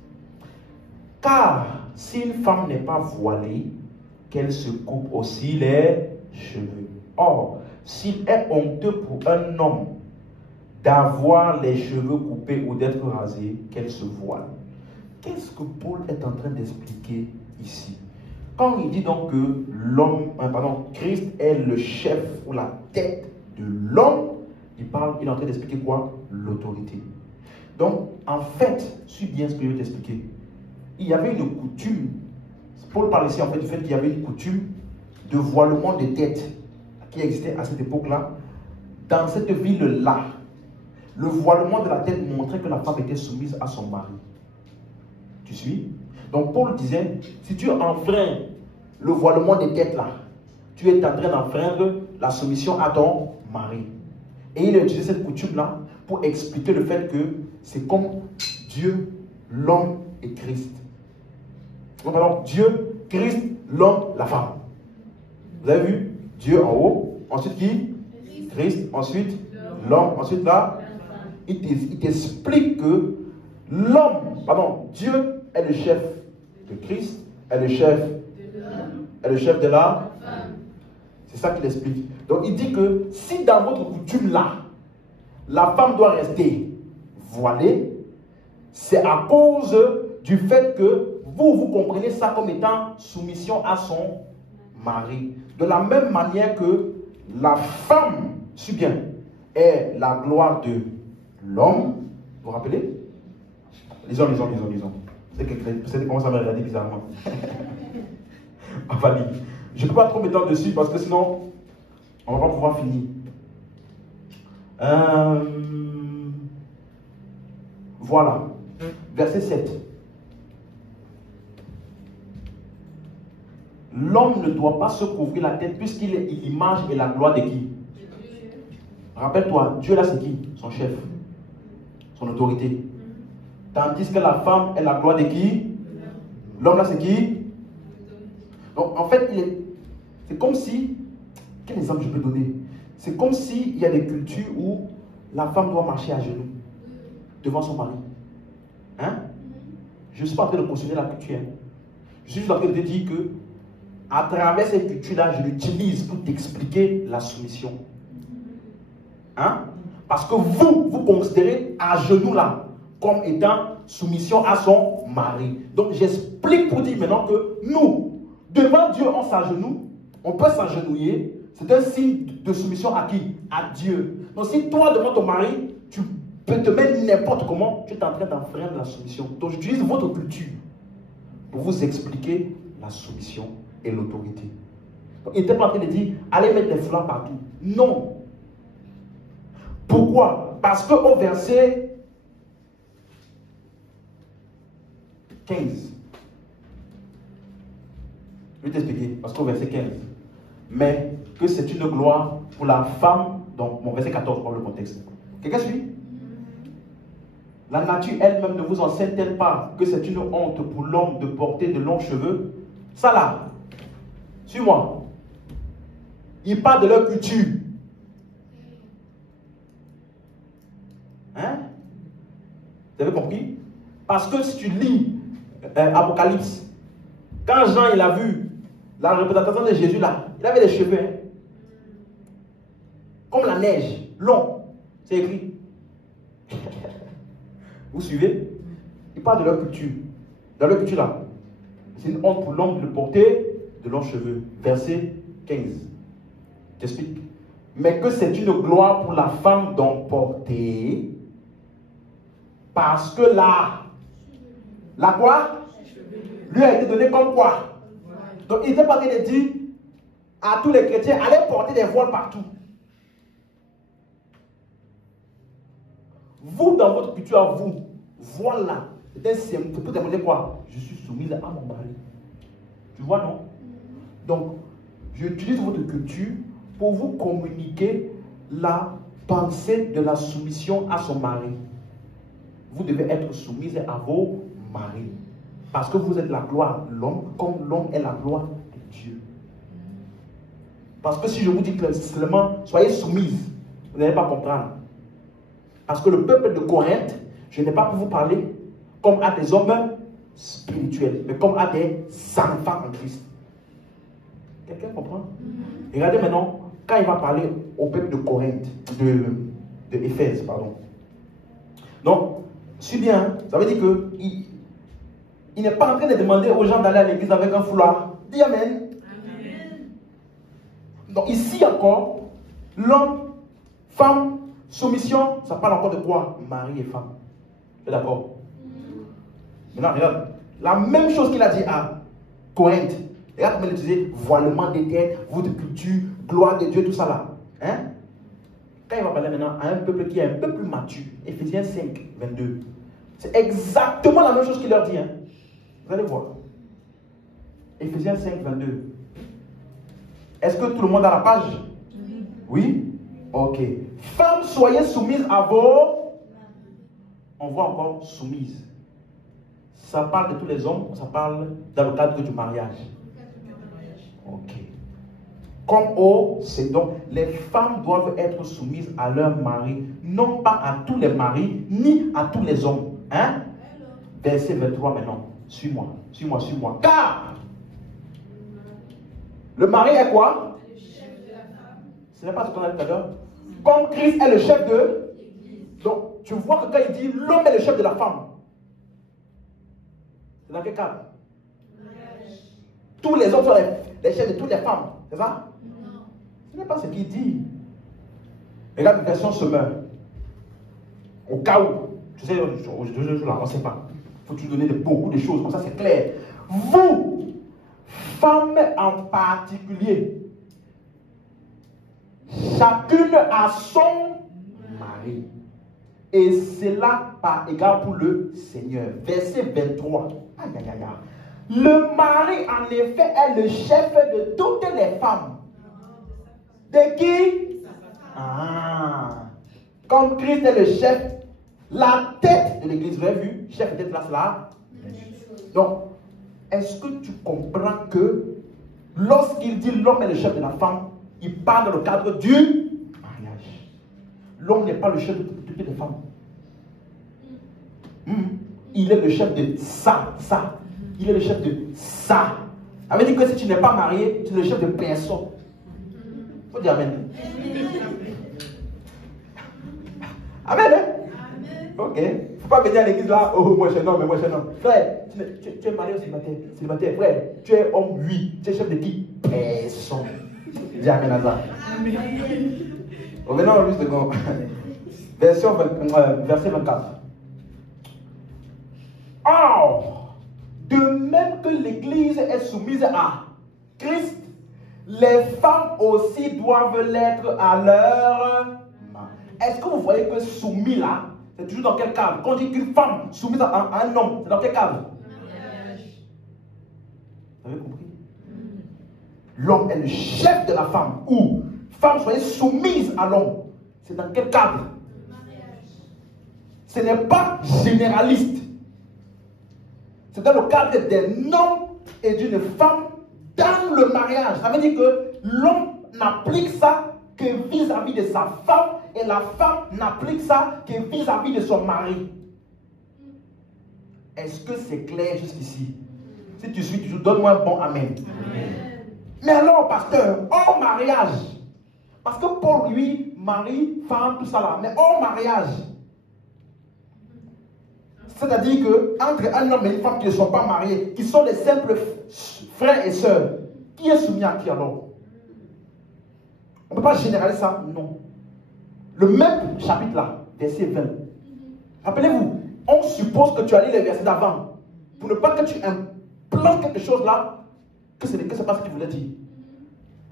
Car si une femme n'est pas voilée, qu'elle se coupe aussi les cheveux. Or, s'il est honteux pour un homme d'avoir les cheveux coupés ou d'être rasé, qu'elle se voile. Qu'est-ce que Paul est en train d'expliquer ici? Quand il dit donc que Christ est le chef ou la tête de l'homme, il est en train d'expliquer quoi? L'autorité. Donc, en fait, suis bien ce que je vais t'expliquer. Il y avait une coutume, Paul parle ici en fait du fait qu'il y avait une coutume de voilement de tête qui existait à cette époque-là. Dans cette ville-là, le voilement de la tête montrait que la femme était soumise à son mari. Tu suis? Donc Paul disait, si tu enfreins le voilement des têtes là, tu es en train d'enfreindre la soumission à ton mari. Et il a utilisé cette coutume-là pour expliquer le fait que c'est comme Dieu, l'homme et Christ. Donc alors, Dieu, Christ, l'homme, la femme. Vous avez vu? Dieu en haut, ensuite qui? Christ, ensuite l'homme, ensuite là. Il t'explique que Dieu est le chef de Christ, est le chef de la femme. C'est ça qu'il explique. Donc il dit que si dans votre coutume là, la femme doit rester voilée, c'est à cause du fait que vous comprenez ça comme étant soumission à son mari. De la même manière que la femme, suis bien, est la gloire de l'homme. Vous vous rappelez? Lisons. C'est comment ça m'a regardé bizarrement. On va lire. Je ne peux pas trop m'étendre dessus parce que sinon, on ne va pas pouvoir finir. Voilà. Verset 7. L'homme ne doit pas se couvrir la tête puisqu'il est l'image et la gloire de qui? Rappelle-toi, Dieu là c'est qui? Son chef, son autorité. Tandis que la femme est la gloire de qui? L'homme là c'est qui? Donc en fait, c'est comme si, quel exemple je peux donner? C'est comme s'il y a des cultures où la femme doit marcher à genoux devant son mari. Hein? Je ne suis pas en train de cautionner la culture. Hein? Je suis juste en train de te dire que à travers cette culture-là, je l'utilise pour t'expliquer la soumission. Hein? Parce que vous considérez à genoux là comme étant soumission à son mari. Donc j'explique pour dire maintenant que nous, devant Dieu, on s'agenouille, on peut s'agenouiller. C'est un signe de soumission à qui? À Dieu. Donc si toi, devant ton mari, tu peux te mettre n'importe comment, tu es en train d'enfreindre la soumission. Donc j'utilise votre culture pour vous expliquer la soumission et l'autorité. Donc il n'était pas en train de dire, allez mettre des foulards partout. Non. Pourquoi? Parce qu'au verset 15, je vais t'expliquer, parce qu'au verset 15, mais que c'est une gloire pour la femme, donc mon verset 14, pour le contexte. Quelqu'un suit? La nature elle-même ne vous enseigne-t-elle pas que c'est une honte pour l'homme de porter de longs cheveux? Ça là, suis-moi. Il parle de leur culture. Hein? Vous avez compris? Parce que si tu lis Apocalypse, quand Jean il a vu la représentation de Jésus là, il avait des cheveux, hein? Comme la neige, long. C'est écrit. Vous suivez? Il parle de leur culture. Dans leur culture là, c'est une honte pour l'homme de porter de longs cheveux. Verset 15. J'explique. Mais que c'est une gloire pour la femme d'en porter. Parce que la quoi? Lui a été donné comme quoi? Donc il n'était pas en train de dire à tous les chrétiens, allez porter des voiles partout. Vous, dans votre culture, vous, voilà, c'est un symbole pour témoigner quoi? Je suis soumise à mon mari. Tu vois, non? Donc, j'utilise votre culture pour vous communiquer la pensée de la soumission à son mari. Vous devez être soumise à vos maris. Parce que vous êtes la gloire de l'homme, comme l'homme est la gloire de Dieu. Parce que si je vous dis seulement, soyez soumise, vous n'allez pas comprendre. Parce que le peuple de Corinthe, je n'ai pas pu vous parler comme à des hommes spirituels, mais comme à des enfants en Christ. Quelqu'un comprend? Regardez maintenant, quand il va parler au peuple de Corinthe, de Éphèse, pardon. Donc, suis bien, ça veut dire que il n'est pas en train de demander aux gens d'aller à l'église avec un foulard. Dis Amen. Amen. Donc ici encore, l'homme, femme, soumission, ça parle encore de quoi? Mari et femme. Tu es d'accord? Maintenant, regarde. La même chose qu'il a dit à Corinthe. Regarde comment il disait voilement des têtes, vous de culture, gloire de Dieu, tout ça là. Hein? Quand il va parler maintenant à un peuple qui est un peu plus mature, Ephésiens 5, 22, c'est exactement la même chose qu'il leur dit. Hein? Vous allez voir. Ephésiens 5, 22. Est-ce que tout le monde a la page? Oui? Ok. Femmes, soyez soumises à vos... On voit encore soumise. Ça parle de tous les hommes, ça parle dans le cadre du mariage. Ok. Comme c'est donc, les femmes doivent être soumises à leur mari, non pas à tous les maris, ni à tous les hommes. Hein? Verset 23 maintenant. Suis-moi, suis-moi, suis-moi. Car le mari est quoi? Le chef de la femme. Ce n'est pas ce qu'on a dit tout à l'heure. Comme Christ est le chef de l'Église. Donc, tu vois que quand il dit l'homme est le chef de la femme, c'est dans quel cadre? Tous les hommes sont les chefs de toutes les femmes. C'est ça? Non. Ce n'est pas ce qu'il dit. Regarde, version semeur. Au cas où, tu sais, je ne la sais pas. Il faut toujours donner beaucoup de choses, comme ça c'est clair. Vous, femmes en particulier, chacune a son mari. Et cela par égard pour le Seigneur. Verset 23. Aïe, aïe, aïe, aïe. Le mari, en effet, est le chef de toutes les femmes. De qui? Ah. Comme Christ est le chef, la tête de l'église, vous avez vu, chef de tête là, c'est là. Donc, est-ce que tu comprends que lorsqu'il dit l'homme est le chef de la femme, il parle dans le cadre du mariage. L'homme n'est pas le chef de toutes les femmes. Il est le chef de ça. Il est le chef de ça. Ça veut dire que si tu n'es pas marié, tu es le chef de personne. Il faut dire amen. Amen, hein? Ok. Il ne faut pas venir à l'église là, oh, moi je suis un homme, moi je suis un homme. Frère, tu es marié ou célibataire? Frère, tu es homme, oui. Tu es chef de qui? Personne. Dis amen à ça. Revenons juste seconde. Verset 24. Or, de même que l'église est soumise à Christ, les femmes aussi doivent l'être à leur mari. Est-ce que vous voyez que soumis là, c'est toujours dans quel cadre? Quand on dit qu'une femme soumise à un homme, c'est dans quel cadre? Vous avez compris? L'homme est le chef de la femme. Ou femme, soyez soumise à l'homme. C'est dans quel cadre? Ce n'est pas généraliste. C'est dans le cadre d'un homme et d'une femme dans le mariage. Ça veut dire que l'homme n'applique ça que vis-à-vis de sa femme et la femme n'applique ça que vis-à-vis de son mari. Est-ce que c'est clair jusqu'ici? Si tu suis toujours, donne-moi un bon amen. Amen. Mais alors, pasteur, hors mariage, parce que Paul, lui, mari, femme, tout ça là, mais hors mariage, c'est-à-dire qu'entre un homme et une femme qui ne sont pas mariés, qui sont des simples frères et sœurs, qui est soumis à qui alors? On ne peut pas généraliser ça, non. Le même chapitre là, verset 20. Rappelez-vous, on suppose que tu as lu les versets d'avant, pour ne pas que tu implantes quelque chose là, que ce n'est pas ce qu'il voulait dire.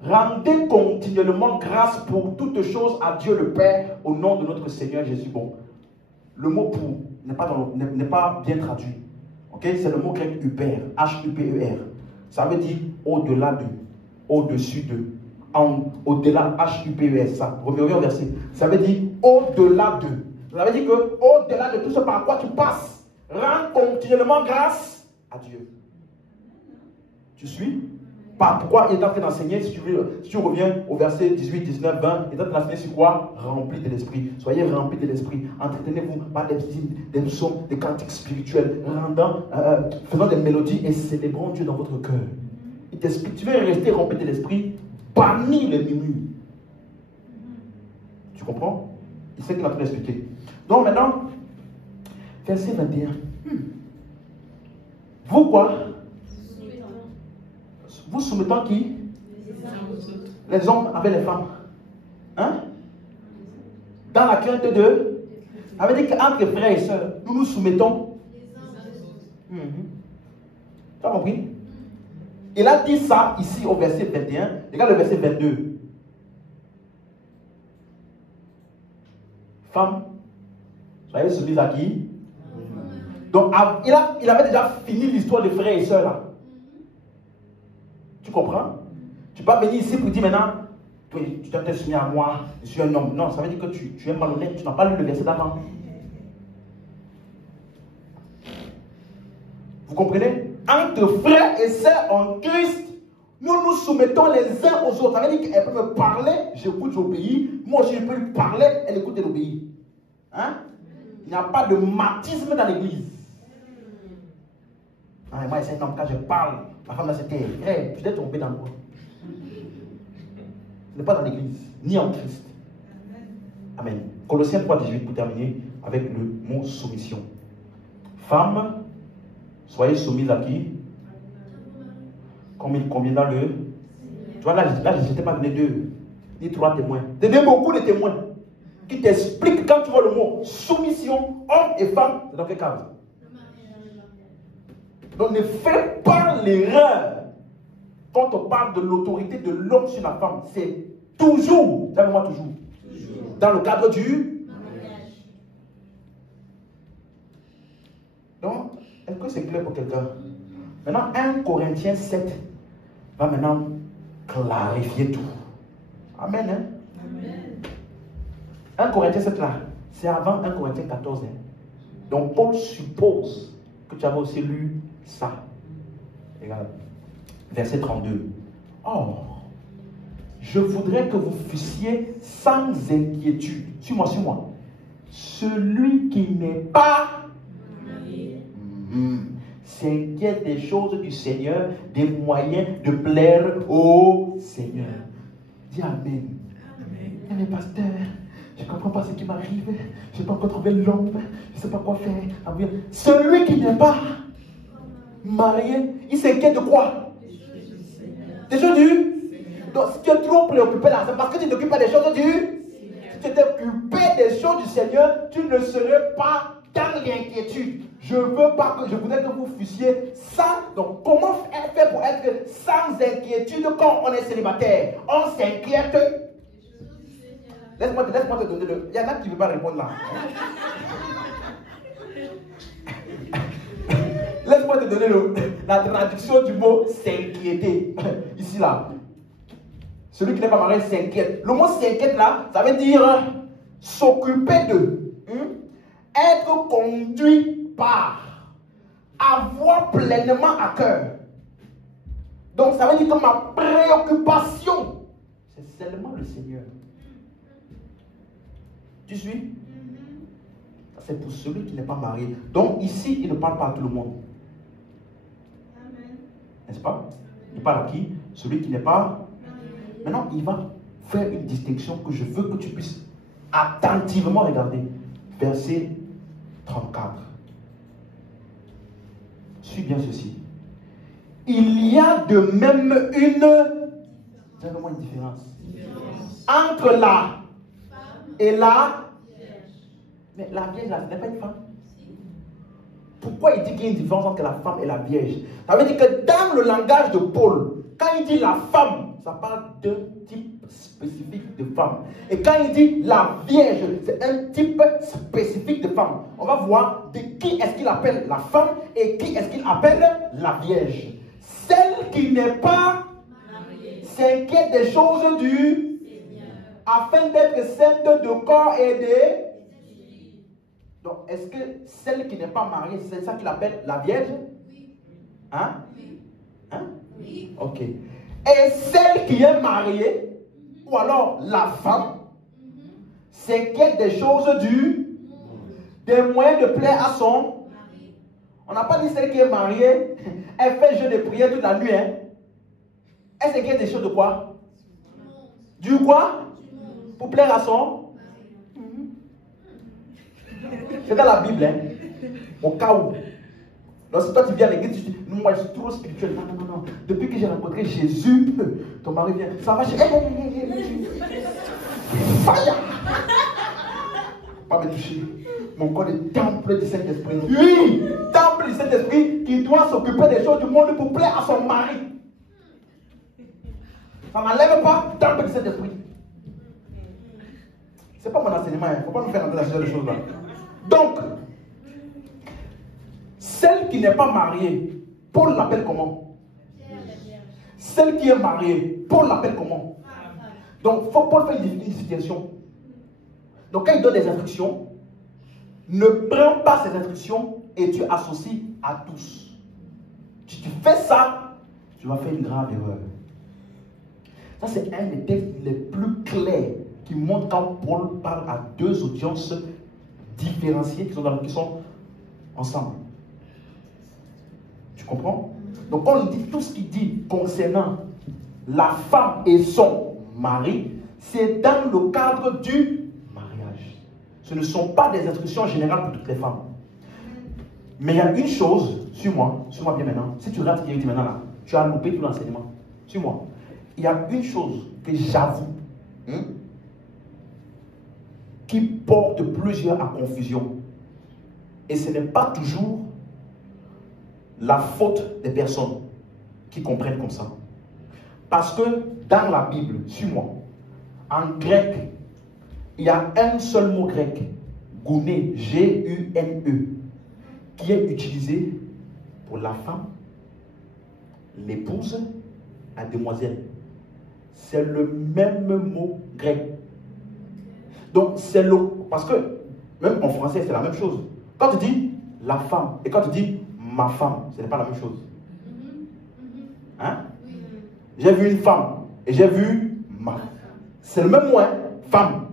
Rendez continuellement grâce pour toutes choses à Dieu le Père, au nom de notre Seigneur Jésus. Bon, le mot pour n'est pas bien traduit. Ok, c'est le mot grec Huper, H-U-P-E-R. Ça veut dire au-delà de, au-dessus de, au-delà, H-U-P-E-R. Ça, reviens au verset. Ça veut dire au-delà de. Ça veut dire que au-delà de tout ce par quoi tu passes, rends continuellement grâce à Dieu. Tu suis? Pourquoi il est en train d'enseigner? Si tu reviens au verset 18, 19, 20, il est en train d'enseigner sur quoi? Remplis de l'esprit. Soyez remplis de l'esprit. Entretenez-vous par des hymnes, des psaumes, des cantiques spirituels, faisant des mélodies et célébrons Dieu dans votre cœur. Il t'explique, tu veux rester rempli de l'esprit, bannis les murmures. Tu comprends? C'est ce qu'il est en train d'expliquer. Donc maintenant, verset 21. Vous quoi? Vous soumettons qui? Les hommes avec les femmes. Hein? Dans la crainte de? Ça veut dire qu'entre frères et sœurs, nous nous soumettons. Tu as compris? Il a dit ça ici au verset 21. Regarde le verset 22. Femmes, soyez soumises à qui? Donc, il avait déjà fini l'histoire des frères et sœurs là. Tu comprends? Tu ne peux pas venir ici pour dire maintenant, tu dois te soumis à moi, je suis un homme. Non, ça veut dire que tu es malhonnête, tu n'as pas lu le verset d'avant. Vous comprenez? Entre frères et sœurs en Christ, nous nous soumettons les uns aux autres. Ça veut dire qu'elle peut me parler, j'écoute, j'obéis. Moi aussi, je peux lui parler, elle écoute, elle obéit. Hein? Il n'y a pas de matisme dans l'église. Ah, moi, c'est un homme, quand je parle, ma femme, là, c'était, hey, tu t'es trompé dans quoi? Ce n'est pas dans l'église, ni en Christ. Amen. Colossiens 3,18 pour terminer avec le mot soumission. Femmes, soyez soumises à qui? Comme il convient dans le. Tu vois, là je n'étais pas donné d'eux. ni 3 témoins. C'est beaucoup de témoins qui t'expliquent quand tu vois le mot soumission, homme et femme, c'est dans quel cadre? Donc ne fais pas l'erreur quand on parle de l'autorité de l'homme sur la femme. C'est toujours, dis-moi toujours, dans le cadre du mariage. Donc, est-ce que c'est clair pour quelqu'un? Maintenant, 1 Corinthiens 7 va maintenant clarifier tout. Amen. Hein? Amen. 1 Corinthiens 7 là, c'est avant 1 Corinthiens 14. Hein? Donc, Paul suppose que tu avais aussi lu ça. Regarde, verset 32. Or, je voudrais que vous fussiez sans inquiétude. Suis-moi, suis-moi. Celui qui n'est pas marié s'inquiète des choses du Seigneur, des moyens de plaire au Seigneur. Dis Amen. Amen. Mais pasteur, je ne comprends pas ce qui m'arrive. Je n'ai pas encore trouvé l'homme. Je ne sais pas quoi faire. Celui qui n'est pas marié, il s'inquiète de quoi? Des choses du. Donc si tu es trop préoccupé là, c'est parce que tu ne t'occupes pas des choses du. Si tu t'occupais des choses du Seigneur, tu ne serais pas dans l'inquiétude. Je voudrais que vous fussiez sans. Donc, comment faire pour être sans inquiétude quand on est célibataire? On s'inquiète. Laisse-moi te donner le. Il y en a qui ne veulent pas répondre là. Laisse-moi te donner la traduction du mot s'inquiéter. Ici là. Celui qui n'est pas marié s'inquiète. Le mot s'inquiète là, ça veut dire s'occuper de. Être conduit par. Avoir pleinement à cœur. Donc ça veut dire que ma préoccupation, c'est seulement le Seigneur. Tu suis? C'est pour celui qui n'est pas marié. Donc ici, il ne parle pas à tout le monde. N'est-ce pas? Il parle à qui? Celui qui n'est pas marié. Maintenant, il va faire une distinction que je veux que tu puisses attentivement regarder. Verset 34. Suis bien ceci. Il y a de même donne-moi une différence. Entre la et la. Mais la vierge, là, ce n'est pas une femme. Pourquoi il dit qu'il y a une différence entre la femme et la vierge? Ça veut dire que dans le langage de Paul, quand il dit la femme, ça parle d'un type spécifique de femme. Et quand il dit la vierge, c'est un type spécifique de femme. On va voir de qui est-ce qu'il appelle la femme et qui est-ce qu'il appelle la vierge. Celle qui n'est pas mariée s'inquiète des choses du Seigneur, afin d'être sainte de corps et de. Donc, est-ce que celle qui n'est pas mariée, c'est ça qu'il appelle la vierge? Oui. Hein? Oui. Hein? Oui. Ok. Et celle qui est mariée, ou alors la femme, s'inquiète des choses du, des moyens de plaire à son mari. On n'a pas dit celle qui est mariée, elle fait jeu de prière toute la nuit. Hein? Elle s'inquiète des choses de quoi? Du quoi? Pour plaire à son. C'est dans la Bible, hein? Au cas où. Donc si toi tu viens à l'église, tu dis, moi je suis trop spirituel. Non, non, non, non. Depuis que j'ai rencontré Jésus, ton mari vient. Ça va chez. Fire! Pas me toucher. Mon corps est temple du Saint-Esprit. Oui! Temple du Saint-Esprit qui doit s'occuper des choses du monde pour plaire à son mari. Ça n'enlève pas temple du Saint-Esprit. C'est pas mon enseignement, il ne faut pas nous faire entrer dans ce genre de choses là. Donc, celle qui n'est pas mariée, Paul l'appelle comment? Celle qui est mariée, Paul l'appelle comment? Donc, Paul fait une distinction. Donc, quand il donne des instructions, ne prends pas ces instructions et tu associes à tous. Si tu fais ça, tu vas faire une grave erreur. Ça, c'est un des textes les plus clairs qui montre quand Paul parle à deux audiences différenciées qui sont ensemble. Tu comprends? Donc quand il dit tout ce qu'il dit concernant la femme et son mari, c'est dans le cadre du mariage. Ce ne sont pas des instructions générales pour toutes les femmes. Mais il y a une chose, suis-moi bien maintenant. Si tu regardes ce qu'il dit maintenant là, tu as loupé tout l'enseignement. Suis-moi. Il y a une chose que j'avoue qui porte plusieurs à confusion. Et ce n'est pas toujours la faute des personnes qui comprennent comme ça. Parce que dans la Bible, suis-moi, en grec, il y a un seul mot grec, gune, G-U-N-E, qui est utilisé pour la femme, l'épouse, la demoiselle. C'est le même mot grec. Donc, c'est le... Parce que, même en français, c'est la même chose. Quand tu dis la femme, et quand tu dis ma femme, ce n'est pas la même chose. Hein? J'ai vu une femme, et j'ai vu ma femme. C'est le même mot, hein? Femme.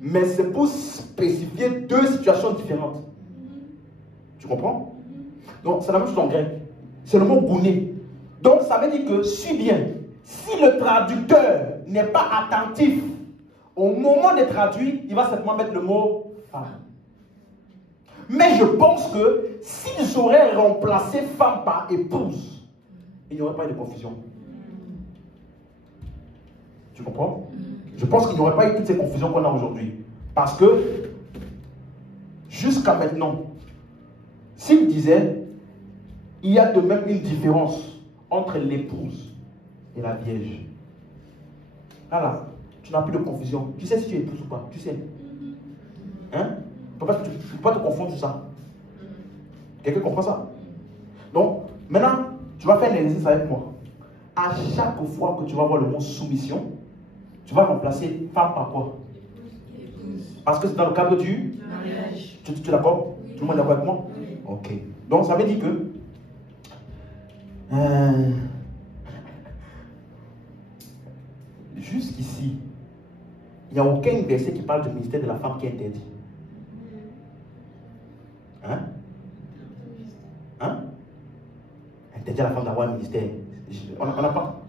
Mais c'est pour spécifier deux situations différentes. Tu comprends? Donc, c'est la même chose en grec. C'est le mot gouné. Donc, ça veut dire que, si bien, si le traducteur n'est pas attentif, au moment de traduire, il va simplement mettre le mot femme. Mais je pense que s'ils auraient remplacé femme par épouse, il n'y aurait pas eu de confusion. Tu comprends? Je pense qu'il n'y aurait pas eu toutes ces confusions qu'on a aujourd'hui. Parce que, jusqu'à maintenant, s'il disait, il y a de même une différence entre l'épouse et la vierge. Là, tu n'as plus de confusion. Tu sais si tu es épouse ou pas. Tu sais. Hein? Tu ne peux pas te confondre sur ça. Quelqu'un comprend ça? Donc, maintenant, tu vas faire l'exercice avec moi. À chaque fois que tu vas voir le mot soumission, tu vas remplacer femme par quoi? Parce que c'est dans le cadre du mariage. Tu es d'accord? Tout le monde est d'accord avec moi? Oui. Ok. Donc, ça veut dire que jusqu'ici, il n'y a aucun verset qui parle du ministère de la femme qui est interdit. Hein? Hein? Interdit à la femme d'avoir un ministère. On n'a pas.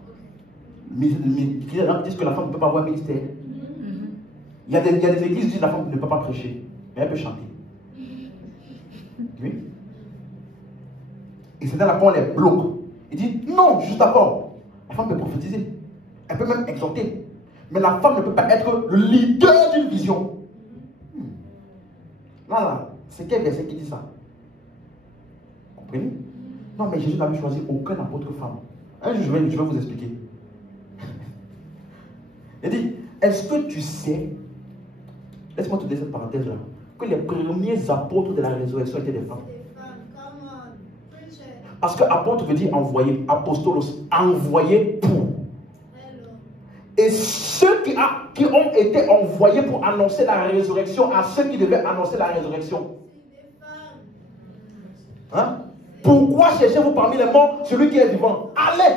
Les gens disent que la femme ne peut pas avoir un ministère. Il y a des églises qui disent que la femme ne peut pas prêcher, mais elle peut chanter. Oui. Et c'est dans la qu'on les bloque. Il dit non, je suis d'accord. La femme peut prophétiser. Elle peut même exhorter. Mais la femme ne peut pas être le leader d'une vision. Là, c'est quel verset qui dit ça? Comprenez? Non, mais Jésus n'avait choisi aucun apôtre femme. Un jour, je vais vous expliquer. Il dit, est-ce que tu sais, laisse-moi te dire cette parenthèse-là, que les premiers apôtres de la résurrection étaient des femmes? Parce que apôtre veut dire envoyé, apostolos, envoyé pour. Et ceux qui ont été envoyés pour annoncer la résurrection à ceux qui devaient annoncer la résurrection. Hein? Pourquoi cherchez-vous parmi les morts celui qui est vivant? Allez!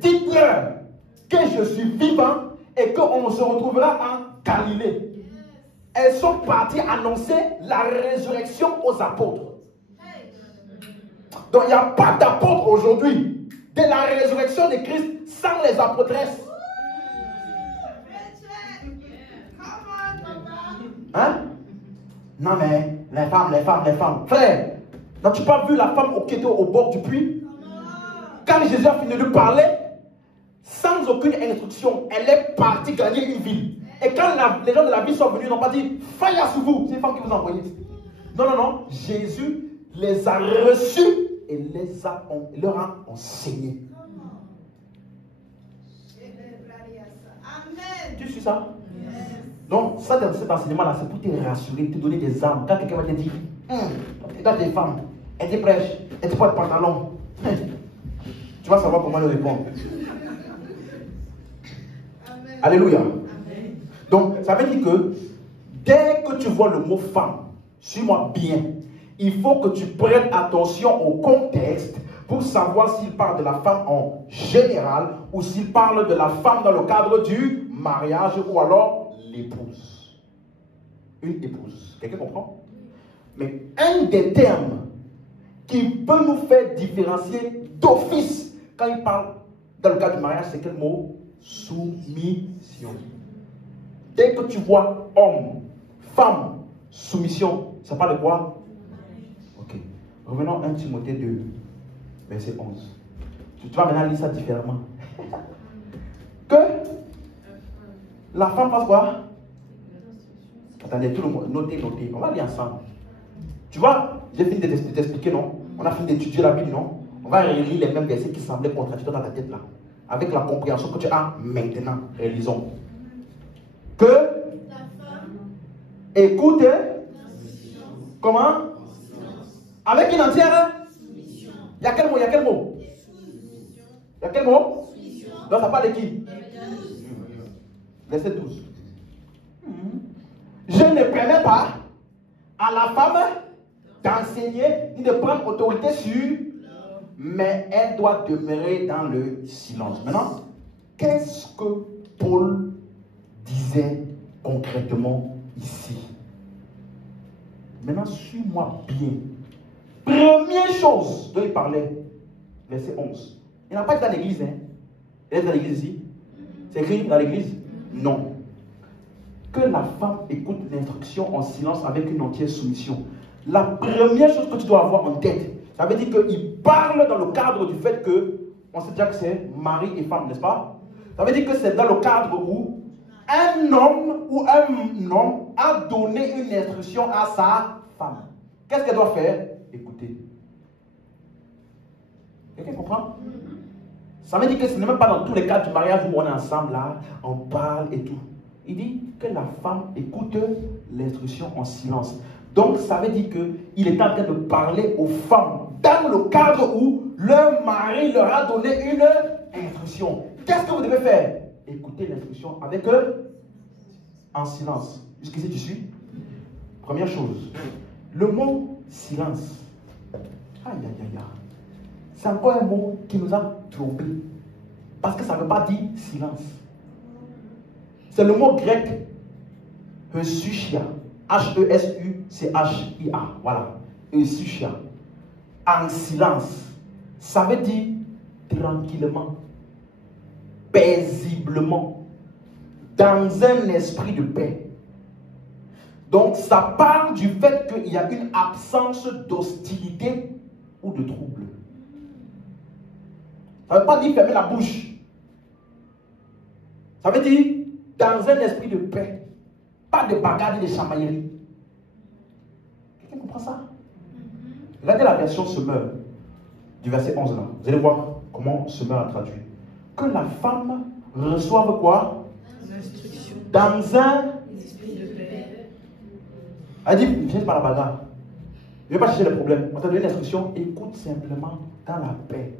Dites-leur que je suis vivant et qu'on se retrouvera en Galilée. Elles sont parties annoncer la résurrection aux apôtres. Donc il n'y a pas d'apôtre aujourd'hui de la résurrection de Christ sans les apôtresses. Hein? Non mais, les femmes. Frère, n'as-tu pas vu la femme qui était au bord du puits? Quand Jésus a fini de parler, sans aucune instruction, elle est partie gagner une ville. Et quand les gens de la ville sont venus, ils n'ont pas dit « Fire sur vous !» C'est une femme qui vous a envoyé. Non. Jésus les a reçus et leur a enseigné. Tu suis ça? Donc, cet enseignement-là, c'est pour te rassurer, te donner des armes. Quand quelqu'un va te dire, regarde des femmes, elles te prêchent, elles te portent pantalon, tu vas savoir comment leur répondre. Amen. Alléluia. Amen. Donc, ça veut dire que dès que tu vois le mot femme, suis-moi bien, il faut que tu prennes attention au contexte pour savoir s'il parle de la femme en général ou s'il parle de la femme dans le cadre du mariage ou alors l'épouse. Une épouse. Quelqu'un comprend? Mais un des termes qui peut nous faire différencier d'office quand il parle dans le cadre du mariage, c'est quel mot? Soumission. Dès que tu vois homme, femme, soumission, ça parle de quoi? Ok. Revenons à 1 Timothée 2, verset 11. Tu vas maintenant lire ça différemment. Que la femme fasse quoi? Attendez, tout le monde, notez. On va lire ensemble. Tu vois, j'ai fini de t'expliquer, non? On a fini d'étudier la Bible, non? On va relire les mêmes versets qui semblaient contradictoires dans ta tête, là. Avec la compréhension que tu as maintenant. Relisons. Que la femme écoute. Comment? Avec une entière. Il y a quel mot? Il y a quel mot? Donc ça parle de qui? Verset 12. Je ne permets pas à la femme d'enseigner ni de prendre autorité sur, mais elle doit demeurer dans le silence. Maintenant, qu'est-ce que Paul disait concrètement ici? Maintenant, suis-moi bien. Première chose dont il parlait, verset 11. Il n'a pas été dans l'église, hein? Il est dans l'église ici. C'est écrit dans l'église? Non. Que la femme écoute l'instruction en silence avec une entière soumission. La première chose que tu dois avoir en tête, ça veut dire qu'il parle dans le cadre du fait que, on sait déjà que c'est mari et femme, n'est-ce pas? Ça veut dire que c'est dans le cadre où un homme a donné une instruction à sa femme. Qu'est-ce qu'elle doit faire? Écouter. Quelqu'un comprend? Ça veut dire que ce n'est même pas dans tous les cas du mariage où on est ensemble là, on parle et tout. Il dit que la femme écoute l'instruction en silence. Donc ça veut dire qu'il est en train de parler aux femmes dans le cadre où leur mari leur a donné une instruction. Qu'est-ce que vous devez faire? Écoutez l'instruction avec eux en silence. Jusqu'ici tu suis? Première chose, le mot silence. Aïe aïe aïe aïe. C'est encore un mot qui nous a trompés. Parce que ça ne veut pas dire silence. C'est le mot grec eusuchia. H-E-S-U-C-H-I-A. Voilà. Eusuchia. En silence. Ça veut dire tranquillement, paisiblement, dans un esprit de paix. Donc ça parle du fait qu'il y a une absence d'hostilité ou de trouble. Ça ne veut pas dire fermer la bouche. Ça veut dire dans un esprit de paix. Pas de bagarre et de chamaillerie. Quelqu'un comprend ça? Regardez la version Semeur du verset 11 là. Vous allez voir comment Semeur a traduit. Que la femme reçoive quoi? L'instruction. Dans un esprit de paix. Elle dit, ne viens pas la bagarre. Ne viens pas chercher les problèmes. On t'a donné l'instruction, écoute simplement dans la paix.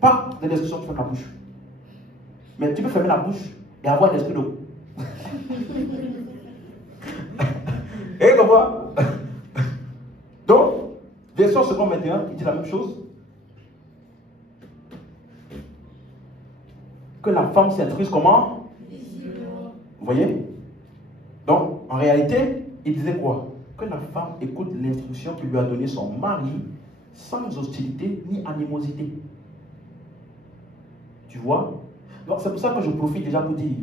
Pas de l'instruction, tu fermes la bouche. Mais tu peux fermer la bouche et avoir un esprit de... Et comment? Donc, version seconde 21, il dit la même chose. Que la femme s'instruise comment? Vous voyez? Donc, en réalité, il disait quoi? Que la femme écoute l'instruction que lui a donnée son mari sans hostilité ni animosité. Tu vois? Donc, c'est pour ça que je profite déjà pour dire,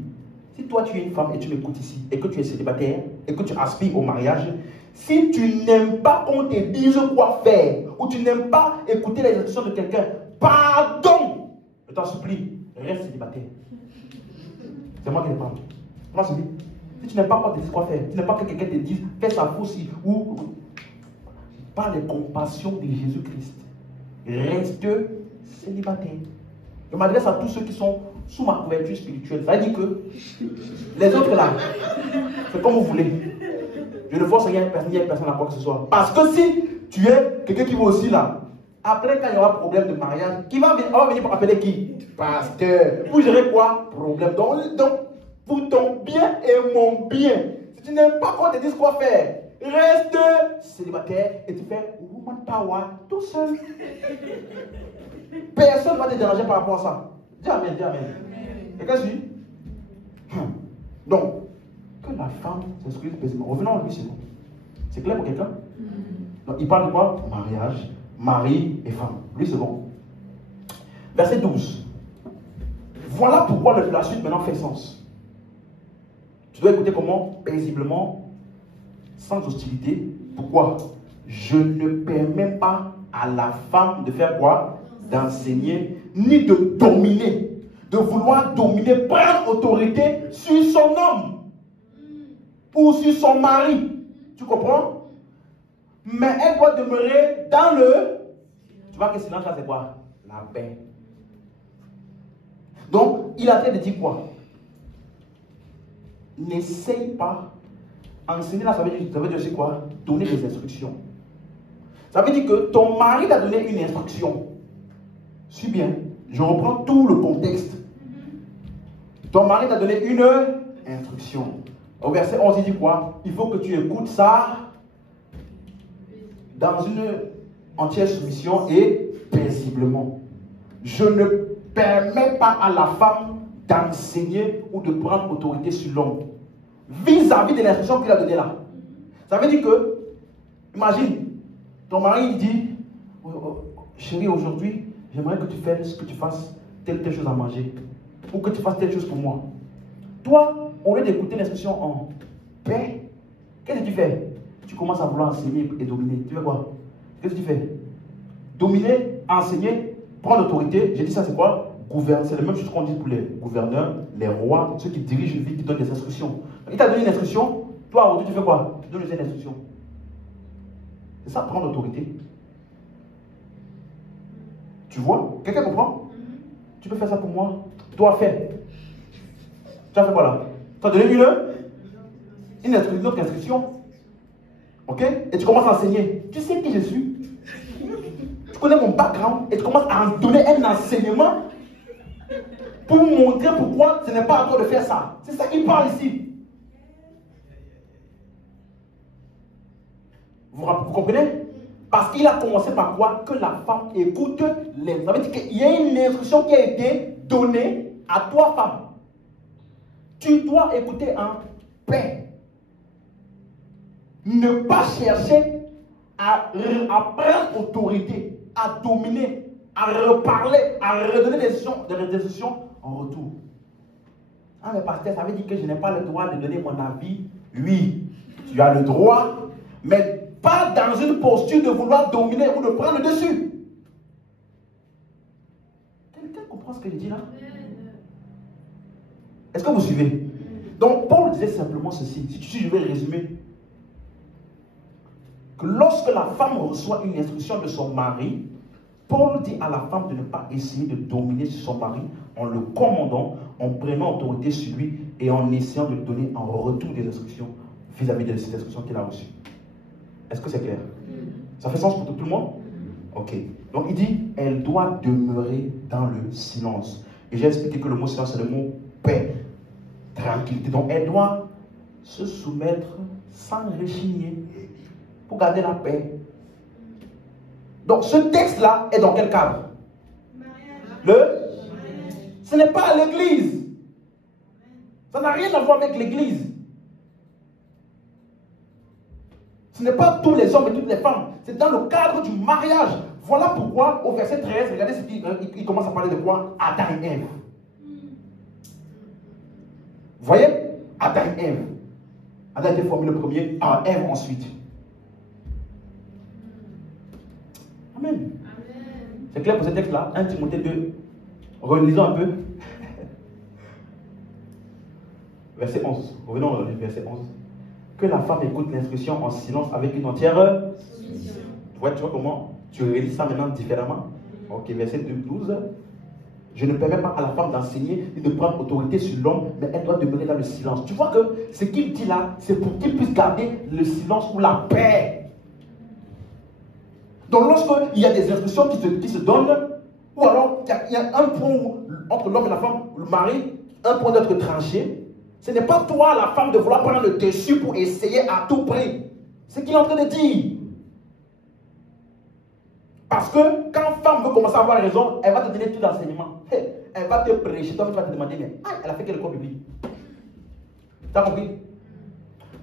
si toi tu es une femme et tu m'écoutes ici, et que tu es célibataire, et que tu aspires au mariage, si tu n'aimes pas qu'on te dise quoi faire, ou tu n'aimes pas écouter les instructions de quelqu'un, pardon, je t'en supplie, reste célibataire. C'est moi qui le parle. Moi, c'est lui. Si tu n'aimes pas qu'on te dise quoi faire, tu n'aimes pas que quelqu'un te dise, fais ça aussi, ou par les compassions de Jésus-Christ, reste célibataire. Je m'adresse à tous ceux qui sont sous ma couverture spirituelle. Ça veut dire que les autres là, c'est comme vous voulez. Je ne force rien à personne à quoi que ce soit. Parce que si tu es quelqu'un qui va aussi là, après quand il y aura problème de mariage, on va venir pour appeler qui? Pasteur. Vous gérez quoi? Problème. Donc, pour ton bien et mon bien, si tu n'aimes pas qu'on te dise quoi faire, reste célibataire et tu fais woman power tout seul. Personne ne va te déranger par rapport à ça. Dis amen, dis amen. Quelqu'un suit? Donc, que la femme s'excuse paisiblement. Revenons à lui, c'est bon. C'est clair pour quelqu'un? Donc, il parle de quoi? Mariage, mari et femme. Lui, c'est bon. Verset 12. Voilà pourquoi la suite maintenant fait sens. Tu dois écouter comment? Paisiblement, sans hostilité. Pourquoi? Je ne permets pas à la femme de faire quoi? D'enseigner, ni de dominer, de vouloir dominer, prendre autorité sur son homme ou sur son mari. Tu comprends? Mais elle doit demeurer dans le... Tu vois que silence là c'est quoi? La paix. Donc, il a train de dire quoi? N'essaye pas. Enseigner là, ça veut dire aussi quoi? Donner des instructions. Ça veut dire que ton mari t'a donné une instruction. Suis bien. Je reprends tout le contexte. Ton mari t'a donné une instruction. Au verset 11, il dit quoi? Il faut que tu écoutes ça dans une entière soumission et paisiblement. Je ne permets pas à la femme d'enseigner ou de prendre autorité sur l'homme vis-à-vis de l'instruction qu'il a donnée là. Ça veut dire que, imagine, ton mari il dit, chérie, aujourd'hui, j'aimerais que tu fasses telle chose à manger, ou que tu fasses telle chose pour moi. Toi, au lieu d'écouter l'instruction en paix, qu'est-ce que tu fais? Tu commences à vouloir enseigner et dominer. Tu fais quoi? Qu'est-ce que tu fais? Dominer, enseigner, prendre l'autorité. J'ai dit ça, c'est quoi? Gouverner. C'est la même chose qu'on dit pour les gouverneurs, les rois, ceux qui dirigent une vie, qui donnent des instructions. Il t'a donné une instruction, toi, aujourd'hui, tu fais quoi? Tu donnes une instruction. C'est ça, prendre l'autorité. Tu vois? Quelqu'un comprend? Tu peux faire ça pour moi? Toi, fais. Tu as fait quoi là? Tu as donné une autre instruction. Ok? Et tu commences à enseigner. Tu sais qui je suis? Tu connais mon background et tu commences à en donner un enseignement pour montrer pourquoi ce n'est pas à toi de faire ça. C'est ça qu'il parle ici. Vous comprenez? Parce qu'il a commencé par quoi? Que la femme écoute les... Ça veut dire qu'il y a une instruction qui a été donnée à toi, femme. Tu dois écouter en paix. Ne pas chercher à prendre autorité, à dominer, à reparler, à redonner des décisions en retour. Ah mais pasteur, ça veut dire que je n'ai pas le droit de donner mon avis? Oui, tu as le droit, mais pas dans une posture de vouloir dominer ou de prendre le dessus. Quelqu'un comprend ce que je dis là? Est-ce que vous suivez? Donc Paul disait simplement ceci, si je vais résumer, que lorsque la femme reçoit une instruction de son mari, Paul dit à la femme de ne pas essayer de dominer sur son mari en le commandant, en prenant autorité sur lui et en essayant de lui donner en retour des instructions vis-à-vis de ces instructions qu'il a reçues. Est-ce que c'est clair? Ça fait sens pour tout le monde? Ok. Donc il dit, elle doit demeurer dans le silence. Et j'ai expliqué que le mot silence, c'est le mot paix, tranquillité. Donc elle doit se soumettre sans rechigner pour garder la paix. Donc ce texte-là est dans quel cadre? Ce n'est pas à l'église. Ça n'a rien à voir avec l'église. Ce n'est pas tous les hommes et toutes les femmes. C'est dans le cadre du mariage. Voilà pourquoi au verset 13, regardez ce qu'il commence à parler de quoi? Adam et Ève. Vous voyez? Adam et Ève. Adam a été formé le premier, Ève ensuite. Amen. C'est clair pour ce texte-là? 1 Timothée 2. Relisons un peu. Verset 11. Revenons au verset 11. Que la femme écoute l'instruction en silence avec une entière soumission. Tu vois comment tu relis ça maintenant différemment? Ok, verset 12. Je ne permets pas à la femme d'enseigner ni de prendre autorité sur l'homme, mais elle doit demeurer dans le silence. Tu vois que ce qu'il dit là, c'est pour qu'il puisse garder le silence ou la paix. Donc lorsqu'il y a des instructions qui se donnent, ou alors il y a un point entre l'homme et la femme, le mari, un point d'être tranché, ce n'est pas toi, la femme, de vouloir prendre le dessus pour essayer à tout prix. C'est ce qu'il est en train de dire. Parce que quand femme veut commencer à avoir raison, elle va te donner tout l'enseignement. Elle va te prêcher, toi tu vas te demander, mais elle a fait quel corps biblique? Tu as compris?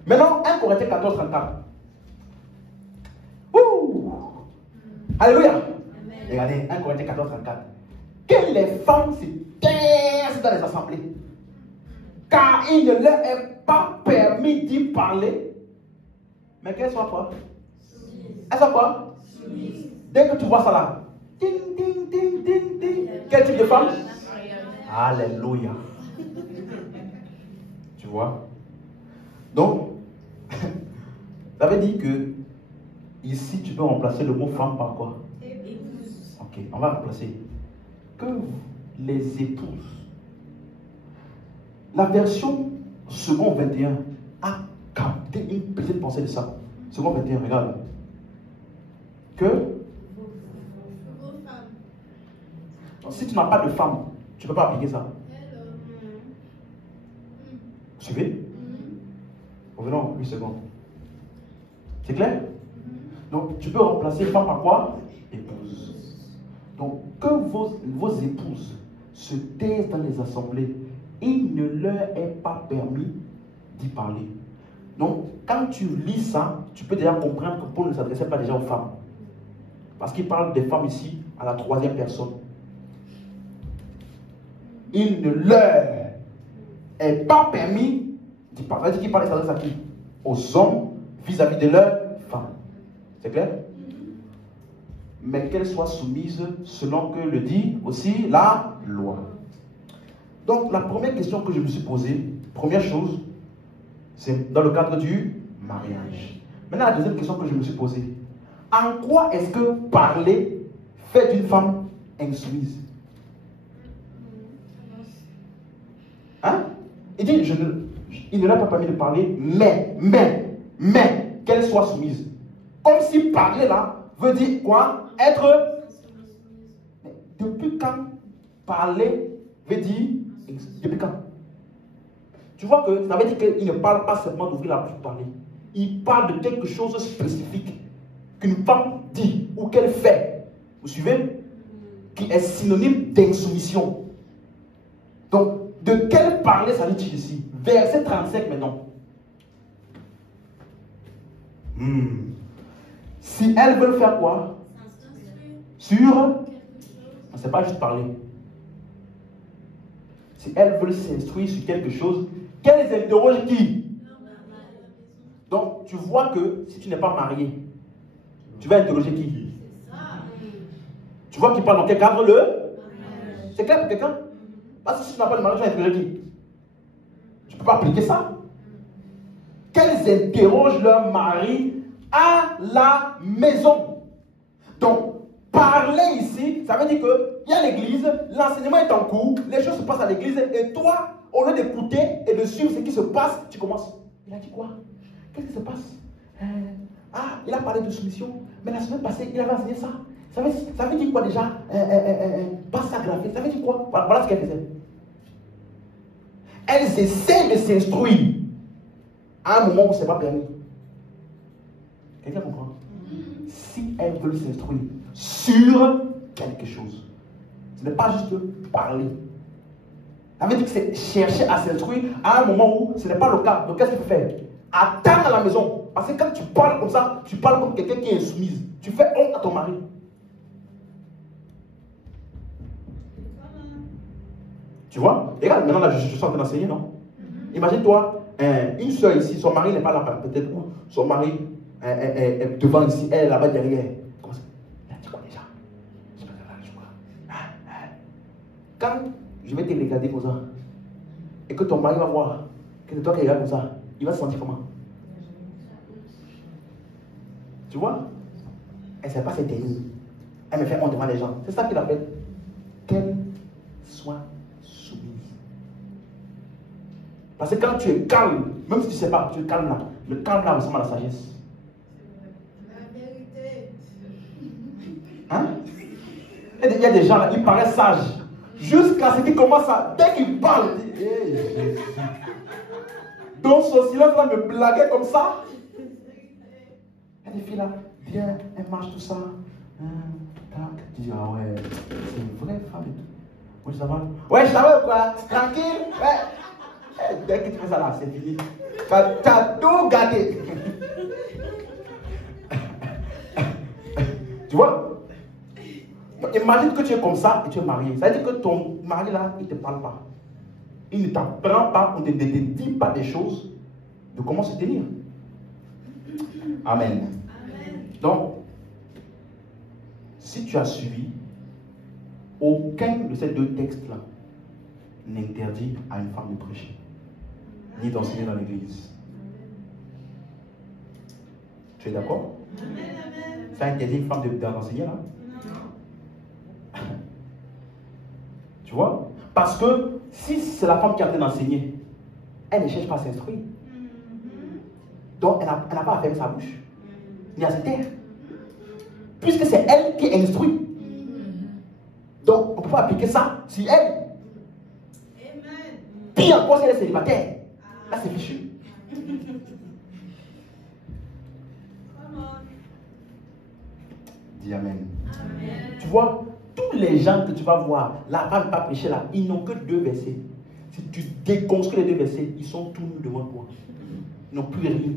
Maintenant, 1 Corinthiens 14, 34. Alléluia. Regardez, 1 Corinthiens 14, 34. Que les femmes se taisent dans les assemblées, car il ne leur est pas permis d'y parler, mais qu'elles soient quoi? Elles soient quoi? Dès que tu vois ça là, ding, ding, ding, ding, ding. Quel type de femme? Alléluia. vois? Donc, ça veut dire que ici, tu peux remplacer le mot femme par quoi? Épouse. Ok, on va remplacer. Que les épouses. La version second 21 a capté une petite pensée de ça. Second 21, regarde. Que Vos femmes. si tu n'as pas de femme, tu ne peux pas appliquer ça. Vous suivez? Revenons 8 secondes. C'est clair? Donc, tu peux remplacer femme par quoi? Épouse. Donc, que vos épouses se taisent dans les assemblées, il ne leur est pas permis d'y parler. Donc, quand tu lis ça, tu peux déjà comprendre que Paul ne s'adressait pas déjà aux femmes. Parce qu'il parle des femmes ici à la troisième personne. Il ne leur est pas permis d'y parler. C'est-à-dire qu'il parle, il s'adresse à qui? Aux hommes vis-à-vis de leurs femmes. C'est clair? Mais qu'elles soient soumises selon que le dit aussi la loi. Donc la première question que je me suis posée, première chose, c'est dans le cadre du mariage. Maintenant la deuxième question que je me suis posée, en quoi est-ce que parler fait d'une femme insoumise? Hein? Il dit, il ne l'a pas permis de parler, mais, qu'elle soit soumise. Comme si parler là veut dire quoi? Être. Depuis quand parler veut dire. Depuis quand? Tu vois que ça veut dire qu'il ne parle pas seulement d'ouvrir la bouche pour parler. Il parle de quelque chose de spécifique qu'une femme dit ou qu'elle fait. Vous suivez? Qui est synonyme d'insoumission. Donc, de quel parler s'agit-il ici? Verset 35 maintenant. Si elles veulent faire quoi? Sur. C'est pas juste parler. Si elles veulent s'instruire sur quelque chose, qu'elles interrogent qui? Donc, tu vois que si tu n'es pas marié, tu vas interroger qui? Tu vois qu'il parle dans quel cadre? C'est clair pour quelqu'un? Parce que si tu n'as pas de mariage, tu vas interroger qui? Tu ne peux pas appliquer ça. Qu'elles interrogent leur mari à la maison. Donc, parler ici, ça veut dire qu'il y a l'église, l'enseignement est en cours, les choses se passent à l'église, et toi, au lieu d'écouter et de suivre ce qui se passe, tu commences. Il a dit quoi? Qu'est-ce qui se passe? Il a parlé de soumission, mais la semaine passée, il avait enseigné ça. Ça veut dire quoi déjà? Pas s'aggraver, ça veut dire quoi? Voilà ce qu'elle faisait. Elles essaient de s'instruire à un moment où ce n'est pas permis. Quelqu'un comprend? Si elles veulent s'instruire sur quelque chose, ce n'est pas juste parler. Ça veut dire que c'est chercher à s'instruire à un moment où ce n'est pas le cas. Donc qu'est-ce qu'il faut faire? Attendre à la maison. Parce que quand tu parles comme ça, tu parles comme quelqu'un qui est insoumise. Tu fais honte à ton mari. Tu vois? Et regarde, maintenant là, je suis en train d'enseigner, non? Imagine-toi, une soeur ici, son mari n'est pas là, peut-être, ou son mari est devant ici, elle est là-bas derrière. Comment ça? Il a dit quoi déjà? Quand je vais te regarder comme ça, et que ton mari va voir que c'est toi qui regardes comme ça, il va se sentir comment? Tu vois? Elle ne sait pas c'est terrible. Elle me fait honte devant les gens. C'est ça qu'il a fait. Qu'elle soit soumise. Parce que quand tu es calme, même si tu ne sais pas, tu es calme là. Le calme là ressemble à la sagesse. La vérité. Hein? Il y a des gens là, ils paraissent sages. Jusqu'à ce qu'ils commencent à. Dès qu'ils parlent, ils disent hey, Jésus. Donc son silence là me blaguait comme ça. Il y a des filles là, viens, elles marchent tout ça. Tac, tu dis ah ouais, c'est une vraie femme et tout. Oui, ça va? Ouais, ça va quoi? Tranquille? Ouais. Dès que tu fais ça là, c'est fini. T'as tout gâté. Tu vois? Donc, imagine que tu es comme ça et tu es marié. Ça veut dire que ton mari là, il ne te parle pas. Il ne t'apprend pas, on ne te dit pas des choses de comment se tenir. Amen. Donc, si tu as suivi, aucun de ces deux textes-là n'interdit à une femme de prêcher. ni d'enseigner dans l'église. Tu es d'accord? Ça interdit une femme d'enseigner là? Tu vois? Parce que si c'est la femme qui est en train d'enseigner, elle ne cherche pas à s'instruire. Donc elle n'a pas à faire sa bouche, ni à se taire. Puisque c'est elle qui instruit. Donc on ne peut pas appliquer ça sur elle. Pire encore si elle est célibataire. Là c'est fichu. Dis amen. Tu vois, tous les gens que tu vas voir, la femme pas prêcher là, ils n'ont que 2 versets. Si tu déconstruis les 2 versets, ils sont tous nus devant toi. Ils n'ont plus rien.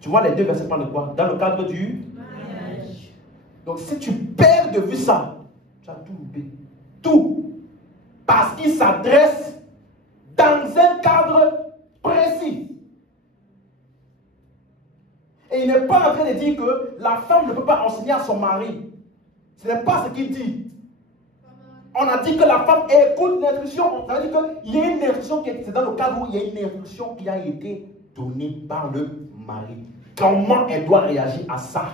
Tu vois, les 2 versets parlent de quoi? Dans le cadre du mariage. Donc si tu perds de vue ça, tu as tout loupé. Tout. Parce qu'il s'adresse dans un cadre précis. Et il n'est pas en train de dire que la femme ne peut pas enseigner à son mari. Ce n'est pas ce qu'il dit. On a dit que la femme écoute l'instruction. Ça veut dire qu'il y a une instruction qui est dans le cadre où il y a une instruction qui a été donnée par le mari. Comment elle doit réagir à ça?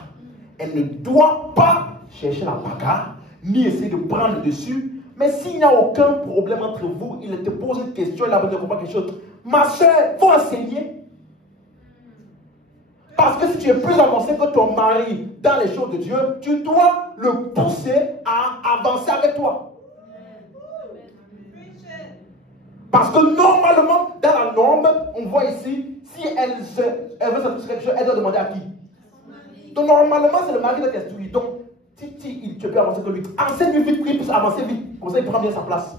Elle ne doit pas chercher la bagarre, ni essayer de prendre le dessus. Mais s'il n'y a aucun problème entre vous, il te pose une question, il a besoin de comprendre quelque chose. Ma soeur, il faut enseigner. Parce que si tu es plus avancé que ton mari dans les choses de Dieu, tu dois le pousser à avancer avec toi. Parce que normalement, dans la norme, on voit ici, si elle veut s'instruire quelque chose, elle doit demander à qui? Donc normalement, c'est le mari qui doit t'instruire. Donc, si tu peux avancer que lui, enseigne-lui vite, lui puisse avancer vite. Comme ça, il prend bien sa place.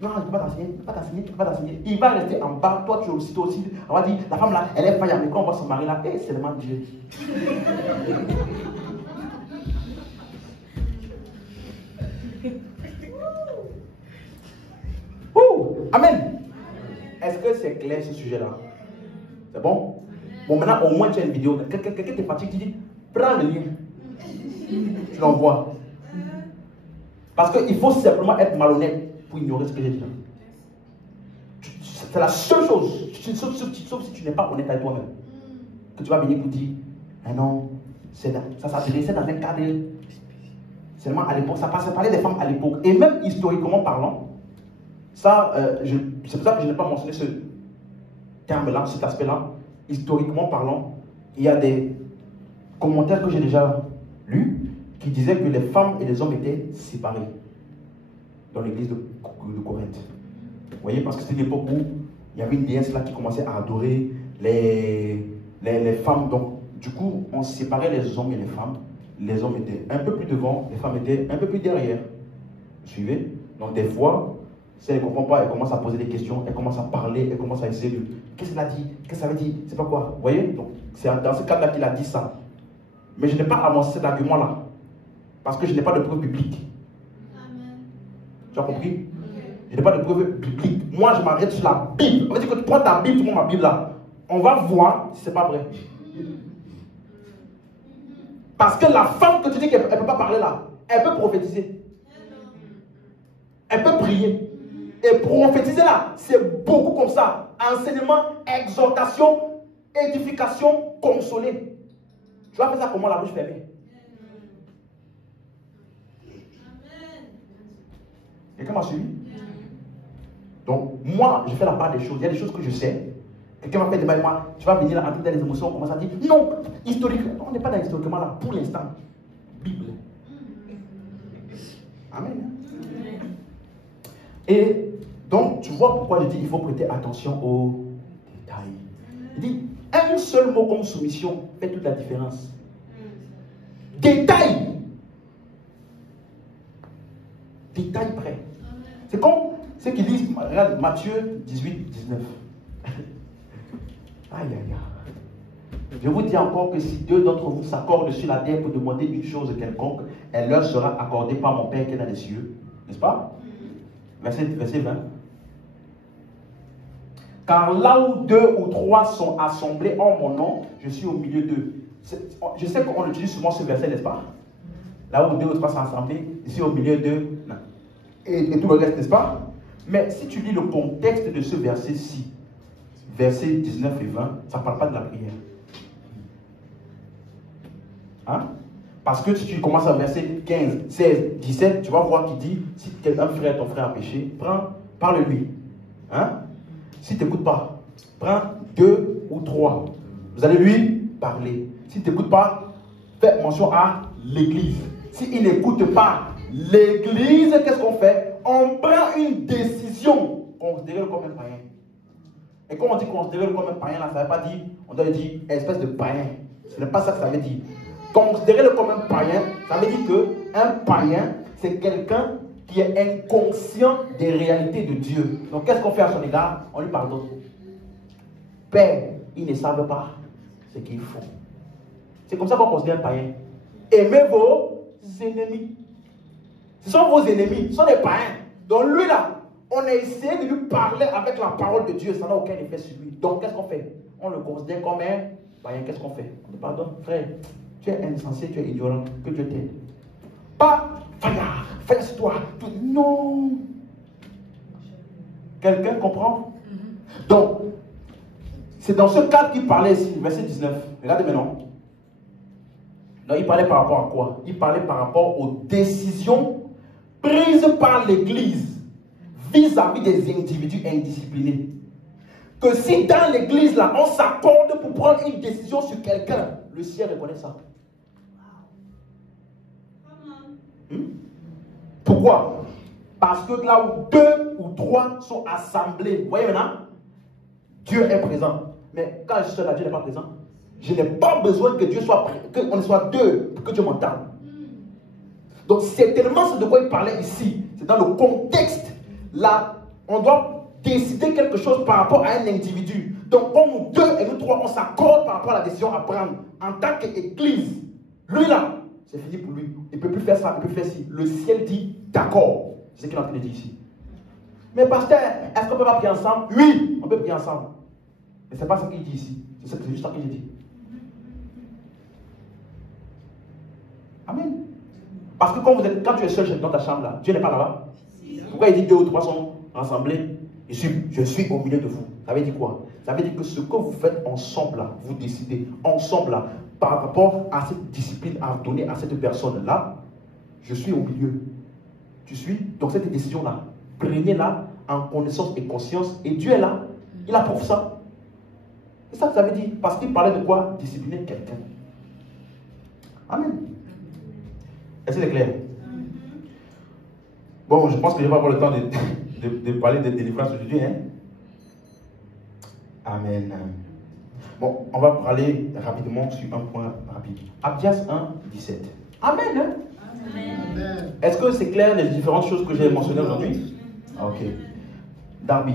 Non, il ne peut pas t'enseigner, il ne peut pas t'enseigner, il ne peut pas t'enseigner. Il va rester en bas, toi tu es aussi, on va dire, la femme là, elle est pas mais quand on voit son mari là, c'est le mal de Dieu. Amen. Est-ce que c'est clair ce sujet-là? C'est bon? Bon, maintenant, au moins tu as une vidéo. Quelqu'un t'est fatigué, tu dis, prends le lien. Tu l'envoies. Parce qu'il faut simplement être malhonnête pour ignorer ce que j'ai dit là. C'est la seule chose, sauf si tu n'es pas honnête avec toi-même, que tu vas venir pour dire, ah non, ça s'adressait dans un cadre, seulement à l'époque, ça parlait des femmes à l'époque. Et même historiquement parlant, ça, c'est pour ça que je n'ai pas mentionné ce terme-là, cet aspect-là. Historiquement parlant, il y a des commentaires que j'ai déjà lus qui disaient que les femmes et les hommes étaient séparés dans l'église de Corinthe. Vous voyez, parce que c'était une époque où il y avait une déesse là qui commençait à adorer les femmes. Donc, du coup, on séparait les hommes et les femmes. Les hommes étaient un peu plus devant, les femmes étaient un peu plus derrière. Vous suivez? Donc, des fois, si elle ne comprend pas, elle commence à poser des questions, elle commence à parler, elle commence à essayer de... Qu'est-ce qu'elle a dit? Qu'est-ce que ça veut dire? C'est pas quoi? Vous voyez? Donc, c'est dans ce cadre-là qu'il a dit ça. Mais je n'ai pas avancé cet argument-là. Parce que je n'ai pas de preuve biblique. Tu as compris? Je n'ai pas de preuve biblique. Moi, je m'arrête sur la Bible. On va dire que tu prends ta Bible, tu prends ma Bible là. On va voir si ce n'est pas vrai. Parce que la femme que tu dis qu'elle ne peut pas parler là, elle peut prophétiser. Elle peut prier. Et prophétiser là, c'est beaucoup comme ça. Enseignement, exhortation, édification, consoler. Tu vas faire ça comment la bouche fermée? Quelqu'un m'a suivi? Donc, moi, je fais la part des choses. Il y a des choses que je sais. Quelqu'un m'a fait des bails, moi, tu vas venir là, entrer dans les émotions, on commence à dire, non, historiquement, on n'est pas dans historiquement là, pour l'instant. Bible. Amen. Et donc, tu vois pourquoi je dis, il faut prêter attention aux détails. Il dit, un seul mot comme soumission fait toute la différence. Détail. Détail près. C'est comme ceux qui lisent, regarde Matthieu 18, 19. Aïe, aïe, aïe. Je vous dis encore que si 2 d'entre vous s'accordent sur la terre pour demander une chose quelconque, elle leur sera accordée par mon Père qui est dans les cieux. N'est-ce pas? Verset 20. Car là où 2 ou 3 sont assemblés en mon nom, je suis au milieu d'eux. Je sais qu'on utilise souvent ce verset, n'est-ce pas? Là où 2 ou 3 sont assemblés, je suis au milieu d'eux. et tout le reste, n'est-ce pas? Mais si tu lis le contexte de ce verset-ci, versets 19 et 20, ça ne parle pas de la prière. Hein? Parce que si tu commences à verset 15, 16, 17, tu vas voir qu'il dit, si un frère, ton frère a péché, parle-lui. Hein? Si tu n'écoutes pas, prends 2 ou 3. Vous allez lui parler. Si tu n'écoutes pas, fais mention à l'église. S'il n'écoute pas l'église, qu'est-ce qu'on fait? On prend une décision. Considérez-le comme un païen. Et quand on dit considérer-le comme un païen, là, ça ne veut pas dire, on doit dire espèce de païen. Ce n'est pas ça que ça veut dire. Considérer-le comme un païen, ça veut dire qu'un païen, c'est quelqu'un qui est inconscient des réalités de Dieu. Donc qu'est-ce qu'on fait à son égard? On lui pardonne. Père, ils ne savent pas ce qu'ils font. C'est comme ça qu'on considère un païen. Aimez vos ennemis. Ce sont vos ennemis, ce sont des païens. Donc lui là, on a essayé de lui parler avec la parole de Dieu, ça n'a aucun effet sur lui. Donc qu'est-ce qu'on fait? On le considère comme un païen. Qu'est-ce qu'on fait? On dit pardon, frère, tu es insensé, tu es ignorant, que Dieu t'aide. Pas, faillard, fais-toi. Non. Quelqu'un comprend? Donc, c'est dans ce cadre qu'il parlait ici, verset 19. Regardez maintenant. Donc, il parlait par rapport à quoi? Il parlait par rapport aux décisions prises par l'Église vis-à-vis des individus indisciplinés. Que si dans l'Église, là, on s'accorde pour prendre une décision sur quelqu'un, le ciel reconnaît ça. Pourquoi? Parce que là où 2 ou 3 sont assemblés, vous voyez maintenant, Dieu est présent. Mais quand je suis là, Dieu n'est pas présent. Je n'ai pas besoin que Dieu soit présent, qu'on soit 2 pour que Dieu m'entende. Donc c'est tellement ce de quoi il parlait ici. C'est dans le contexte. Là, on doit décider quelque chose par rapport à un individu. Donc comme nous 2 et nous 3, on s'accorde par rapport à la décision à prendre en tant qu'église. Lui là, c'est fini pour lui. Il ne peut plus faire ça, il ne peut plus faire ci. Le ciel dit d'accord. C'est ce qu'il est en train de dire ici. Mais pasteur, est-ce qu'on peut pas prier ensemble? Oui, on peut prier ensemble. Mais ce n'est pas ce qu'il dit ici. C'est juste ça qu'il dit. Amen. Parce que quand tu es seul dans ta chambre là, Dieu n'est pas là-bas. Pourquoi il dit 2 ou 3 sont rassemblés? Je suis au milieu de vous. Ça veut dire quoi? Ça veut dire que ce que vous faites ensemble là, vous décidez ensemble là, par rapport à cette discipline à donner à cette personne-là, je suis au milieu. Tu suis? Donc cette décision-là, prenez-la en connaissance et conscience. Et Dieu est là. Il approuve ça. C'est ça que ça veut dire. Parce qu'il parlait de quoi? Discipliner quelqu'un. Amen. Est-ce que c'est clair? Bon, je pense que je vais avoir le temps de parler de délivrance aujourd'hui. Hein? Amen. Bon, on va parler rapidement sur un point rapide. Abdias 1, 17. Amen. Hein? Amen. Est-ce que c'est clair les différentes choses que j'ai mentionnées aujourd'hui? Ok. Darby.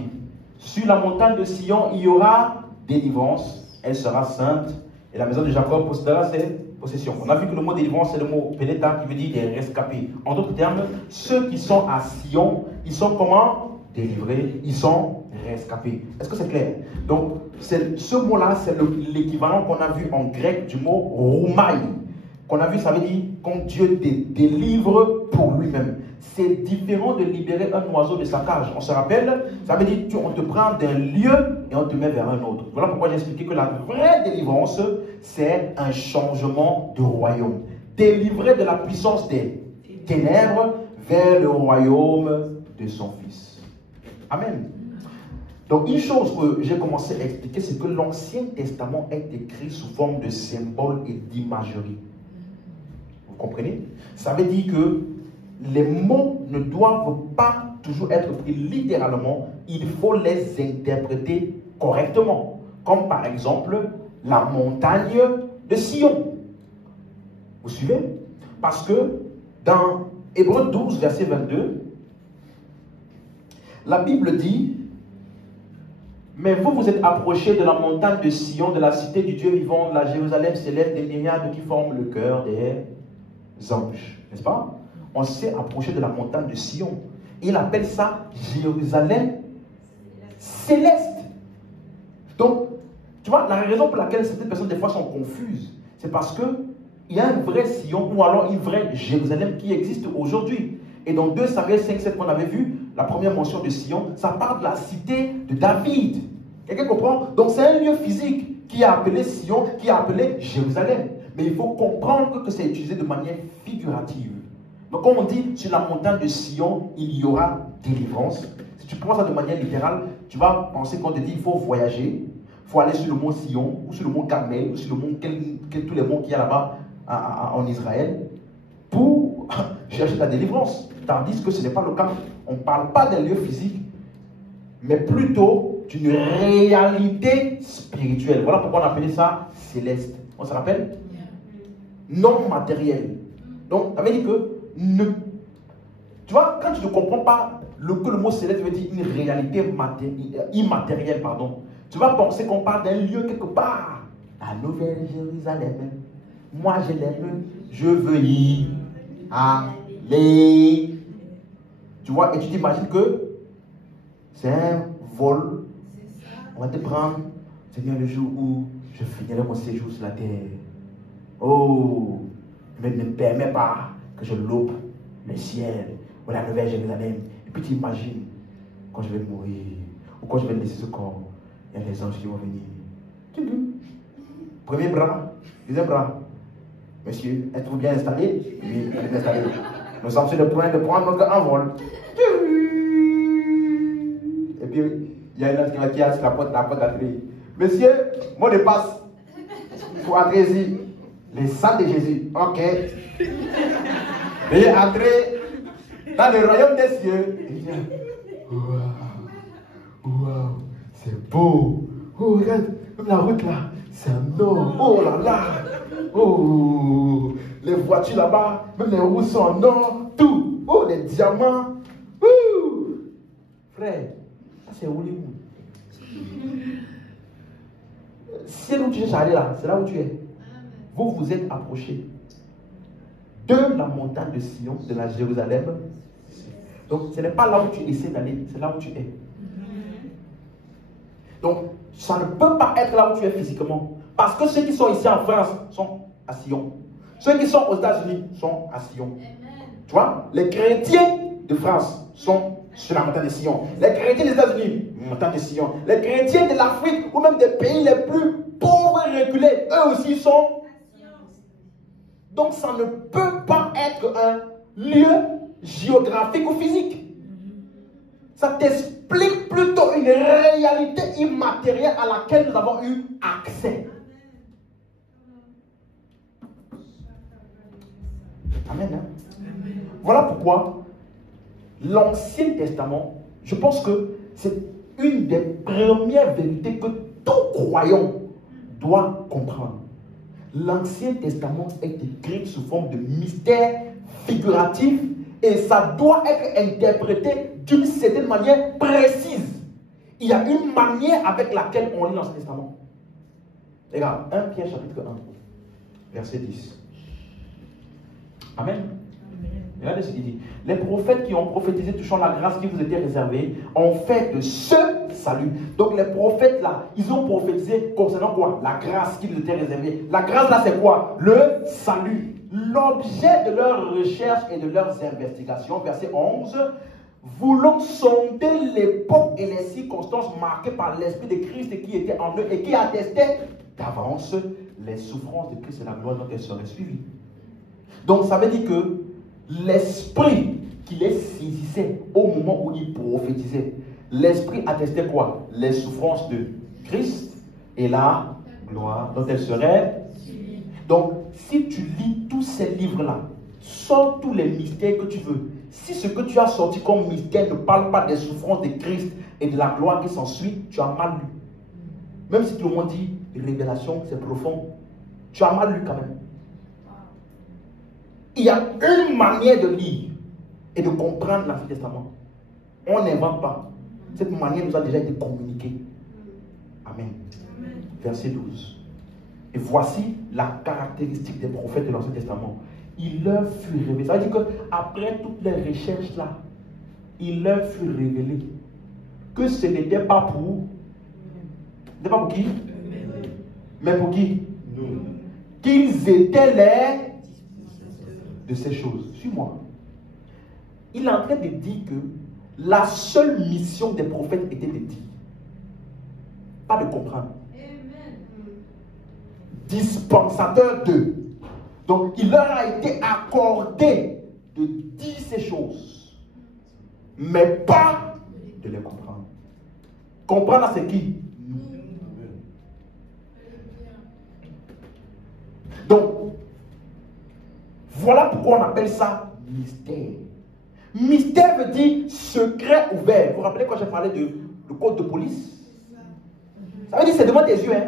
Sur la montagne de Sion, il y aura délivrance. Elle sera sainte. Et la maison de Jacob possédera ses possessions. On a vu que le mot délivrance, c'est le mot Péléta qui veut dire des rescapés. En d'autres termes, ceux qui sont à Sion, ils sont comment? Délivrés. Ils sont rescapés. Est-ce que c'est clair? Donc, ce mot-là, c'est l'équivalent qu'on a vu en grec du mot roumaï. Qu'on a vu, ça veut dire quand Dieu te délivre pour lui-même. C'est différent de libérer un oiseau de sa cage. On se rappelle, ça veut dire on te prend d'un lieu et on te met vers un autre. Voilà pourquoi j'ai expliqué que la vraie délivrance, c'est un changement de royaume. Délivrer de la puissance des ténèbres vers le royaume de son Fils. Amen. Donc une chose que j'ai commencé à expliquer, c'est que l'Ancien Testament est écrit sous forme de symboles et d'imagerie. Vous comprenez? Ça veut dire que les mots ne doivent pas toujours être pris littéralement, il faut les interpréter correctement. Comme par exemple, la montagne de Sion. Vous suivez? Parce que dans Hébreux 12, verset 22, la Bible dit: mais vous, vous êtes approchés de la montagne de Sion, de la cité du Dieu vivant, de la Jérusalem céleste, des myriades qui forment le cœur des anges. N'est-ce pas? On s'est approché de la montagne de Sion. Il appelle ça Jérusalem céleste. Donc, tu vois, la raison pour laquelle certaines personnes des fois sont confuses, c'est parce qu'il y a un vrai Sion ou alors une vraie Jérusalem qui existe aujourd'hui. Et dans 2 Samuel 5-7 qu'on avait vu, la première mention de Sion, ça parle de la cité de David. Quelqu'un comprend? Donc c'est un lieu physique qui est appelé Sion, qui est appelé Jérusalem. Mais il faut comprendre que c'est utilisé de manière figurative. Donc quand on dit sur la montagne de Sion, il y aura délivrance. Si tu prends ça de manière littérale, tu vas penser qu'on te dit il faut voyager, il faut aller sur le mont Sion, ou sur le mont Carmel, ou sur le mont, tous les monts qu'il y a là-bas en Israël, pour chercher ta délivrance. Tandis que ce n'est pas le cas. On ne parle pas d'un lieu physique, mais plutôt d'une réalité spirituelle. Voilà pourquoi on appelait ça céleste. On se rappelle? Non matériel. Donc, ça veut dire que tu vois, quand tu ne comprends pas que le mot céleste veut dire une réalité immatérielle, tu vas penser qu'on parle d'un lieu quelque part. La Nouvelle Jérusalem. Moi, je l'aime. Je veux y aller. Tu vois, et tu t'imagines que c'est un vol. On va te prendre, Seigneur, le jour où je finirai mon séjour sur la terre. Oh, mais ne permets pas que je loupe le ciel ou la Nouvelle Jérusalem. Et puis tu imagines, quand je vais mourir, ou quand je vais laisser ce corps, il y a des anges qui vont venir. Premier bras, deuxième bras. Monsieur, êtes-vous bien installé? Oui, on est bien installé. Nous sommes sur le point de prendre notre envol. Et puis, il y a une autre qui a la porte d'entrée. Monsieur, mot de passe. Il faut entrer ici. Les sangs de Jésus. Ok. Veuillez entrer dans le royaume des cieux. Waouh, c'est beau. Oh, regarde, même la route là, c'est un or. Oh là là. Oh, les voitures là-bas, même les roues sont en or. Tout. Oh, les diamants. Ouh. Frère, ça c'est Hollywood. C'est où tu es allé là, c'est là où tu es. Vous vous êtes approché de la montagne de Sion, de la Jérusalem. Donc, ce n'est pas là où tu essaies d'aller, c'est là où tu es. Donc, ça ne peut pas être là où tu es physiquement. Parce que ceux qui sont ici en France sont à Sion. Ceux qui sont aux États-Unis sont à Sion. Tu vois, les chrétiens de France sont sur la montagne de Sion. Les chrétiens des États-Unis, montagne de Sion. Les chrétiens de l'Afrique ou même des pays les plus pauvres et reculés, eux aussi sont. Donc ça ne peut pas être un lieu géographique ou physique. Ça t'explique plutôt une réalité immatérielle à laquelle nous avons eu accès. Amen. Hein? Voilà pourquoi l'Ancien Testament, je pense que c'est une des premières vérités que tout croyant doit comprendre. L'Ancien Testament est écrit sous forme de mystère figuratif et ça doit être interprété d'une certaine manière précise. Il y a une manière avec laquelle on lit l'Ancien Testament. Regarde, 1 Pierre chapitre 1, verset 10. Amen. Regardez ce qu'il dit. Les prophètes qui ont prophétisé touchant la grâce qui vous était réservée ont fait de ce salut. Donc les prophètes là, ils ont prophétisé concernant quoi? La grâce qui vous était réservée. La grâce là c'est quoi? Le salut. L'objet de leurs recherches et de leurs investigations, verset 11, voulant sonder l'époque et les circonstances marquées par l'Esprit de Christ qui était en eux et qui attestait d'avance les souffrances de Christ et la gloire dont elles seraient suivies. Donc ça veut dire que l'esprit qui les saisissait au moment où ils prophétisaient, l'esprit attestait quoi? Les souffrances de Christ et la gloire dont elles seraient. Donc si tu lis tous ces livres-là, sors tous les mystères que tu veux. Si ce que tu as sorti comme mystère ne parle pas des souffrances de Christ et de la gloire qui s'ensuit, tu as mal lu. Même si tout le monde dit révélation, c'est profond, tu as mal lu quand même. Il y a une manière de lire et de comprendre l'Ancien Testament. On n'invente pas. Cette manière nous a déjà été communiquée. Amen. Amen. Verset 12. Et voici la caractéristique des prophètes de l'Ancien Testament. Il leur fut révélé. Ça veut dire qu'après toutes les recherches là, il leur fut révélé que ce n'était pas pour. Ce n'était pas pour qui? Mais pour qui? Nous. Qu'ils étaient les de ces choses. Suis-moi. il est en train de dire que la seule mission des prophètes était de dire, pas de comprendre. Dispensateur d'eux. Donc, il leur a été accordé de dire ces choses, mais pas de les comprendre. Comprendre, c'est qui? Nous. Donc, voilà pourquoi on appelle ça mystère. Mystère veut dire secret ouvert. Vous vous rappelez quand j'ai parlé de code de police? Ça veut dire c'est devant tes yeux. Hein?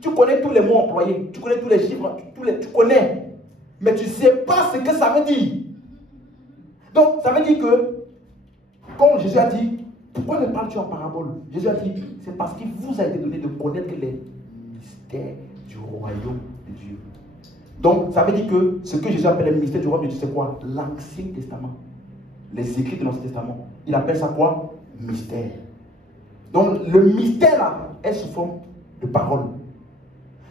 Tu connais tous les mots employés, tu connais tous les chiffres, tu connais. Mais tu ne sais pas ce que ça veut dire. Donc, ça veut dire que, comme Jésus a dit, pourquoi ne parles-tu en parabole? Jésus a dit, c'est parce qu'il vous a été donné de connaître les mystères du royaume de Dieu. Donc, ça veut dire que ce que Jésus appelle le mystère du royaume de Dieu, c'est quoi? L'Ancien Testament. Les écrits de l'Ancien Testament. Il appelle ça quoi? Mystère. Donc, le mystère là est sous forme de parole.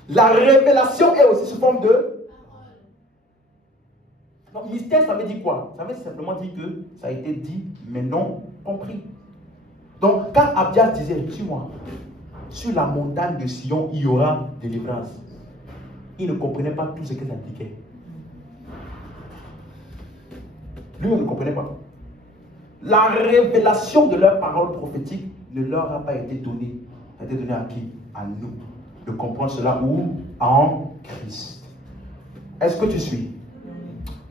La révélation est aussi sous forme de... Donc, mystère, ça veut dire quoi? Ça veut simplement dire que ça a été dit, mais non compris. Donc, quand Abdias disait, suis-moi, sur la montagne de Sion, il y aura délivrance, il ne comprenait pas tout ce que ça impliquait. Lui, on ne comprenait pas. La révélation de leurs paroles prophétiques ne leur a pas été donnée. Ça a été donné à qui? À nous. De comprendre cela où? En Christ. Est-ce que tu suis?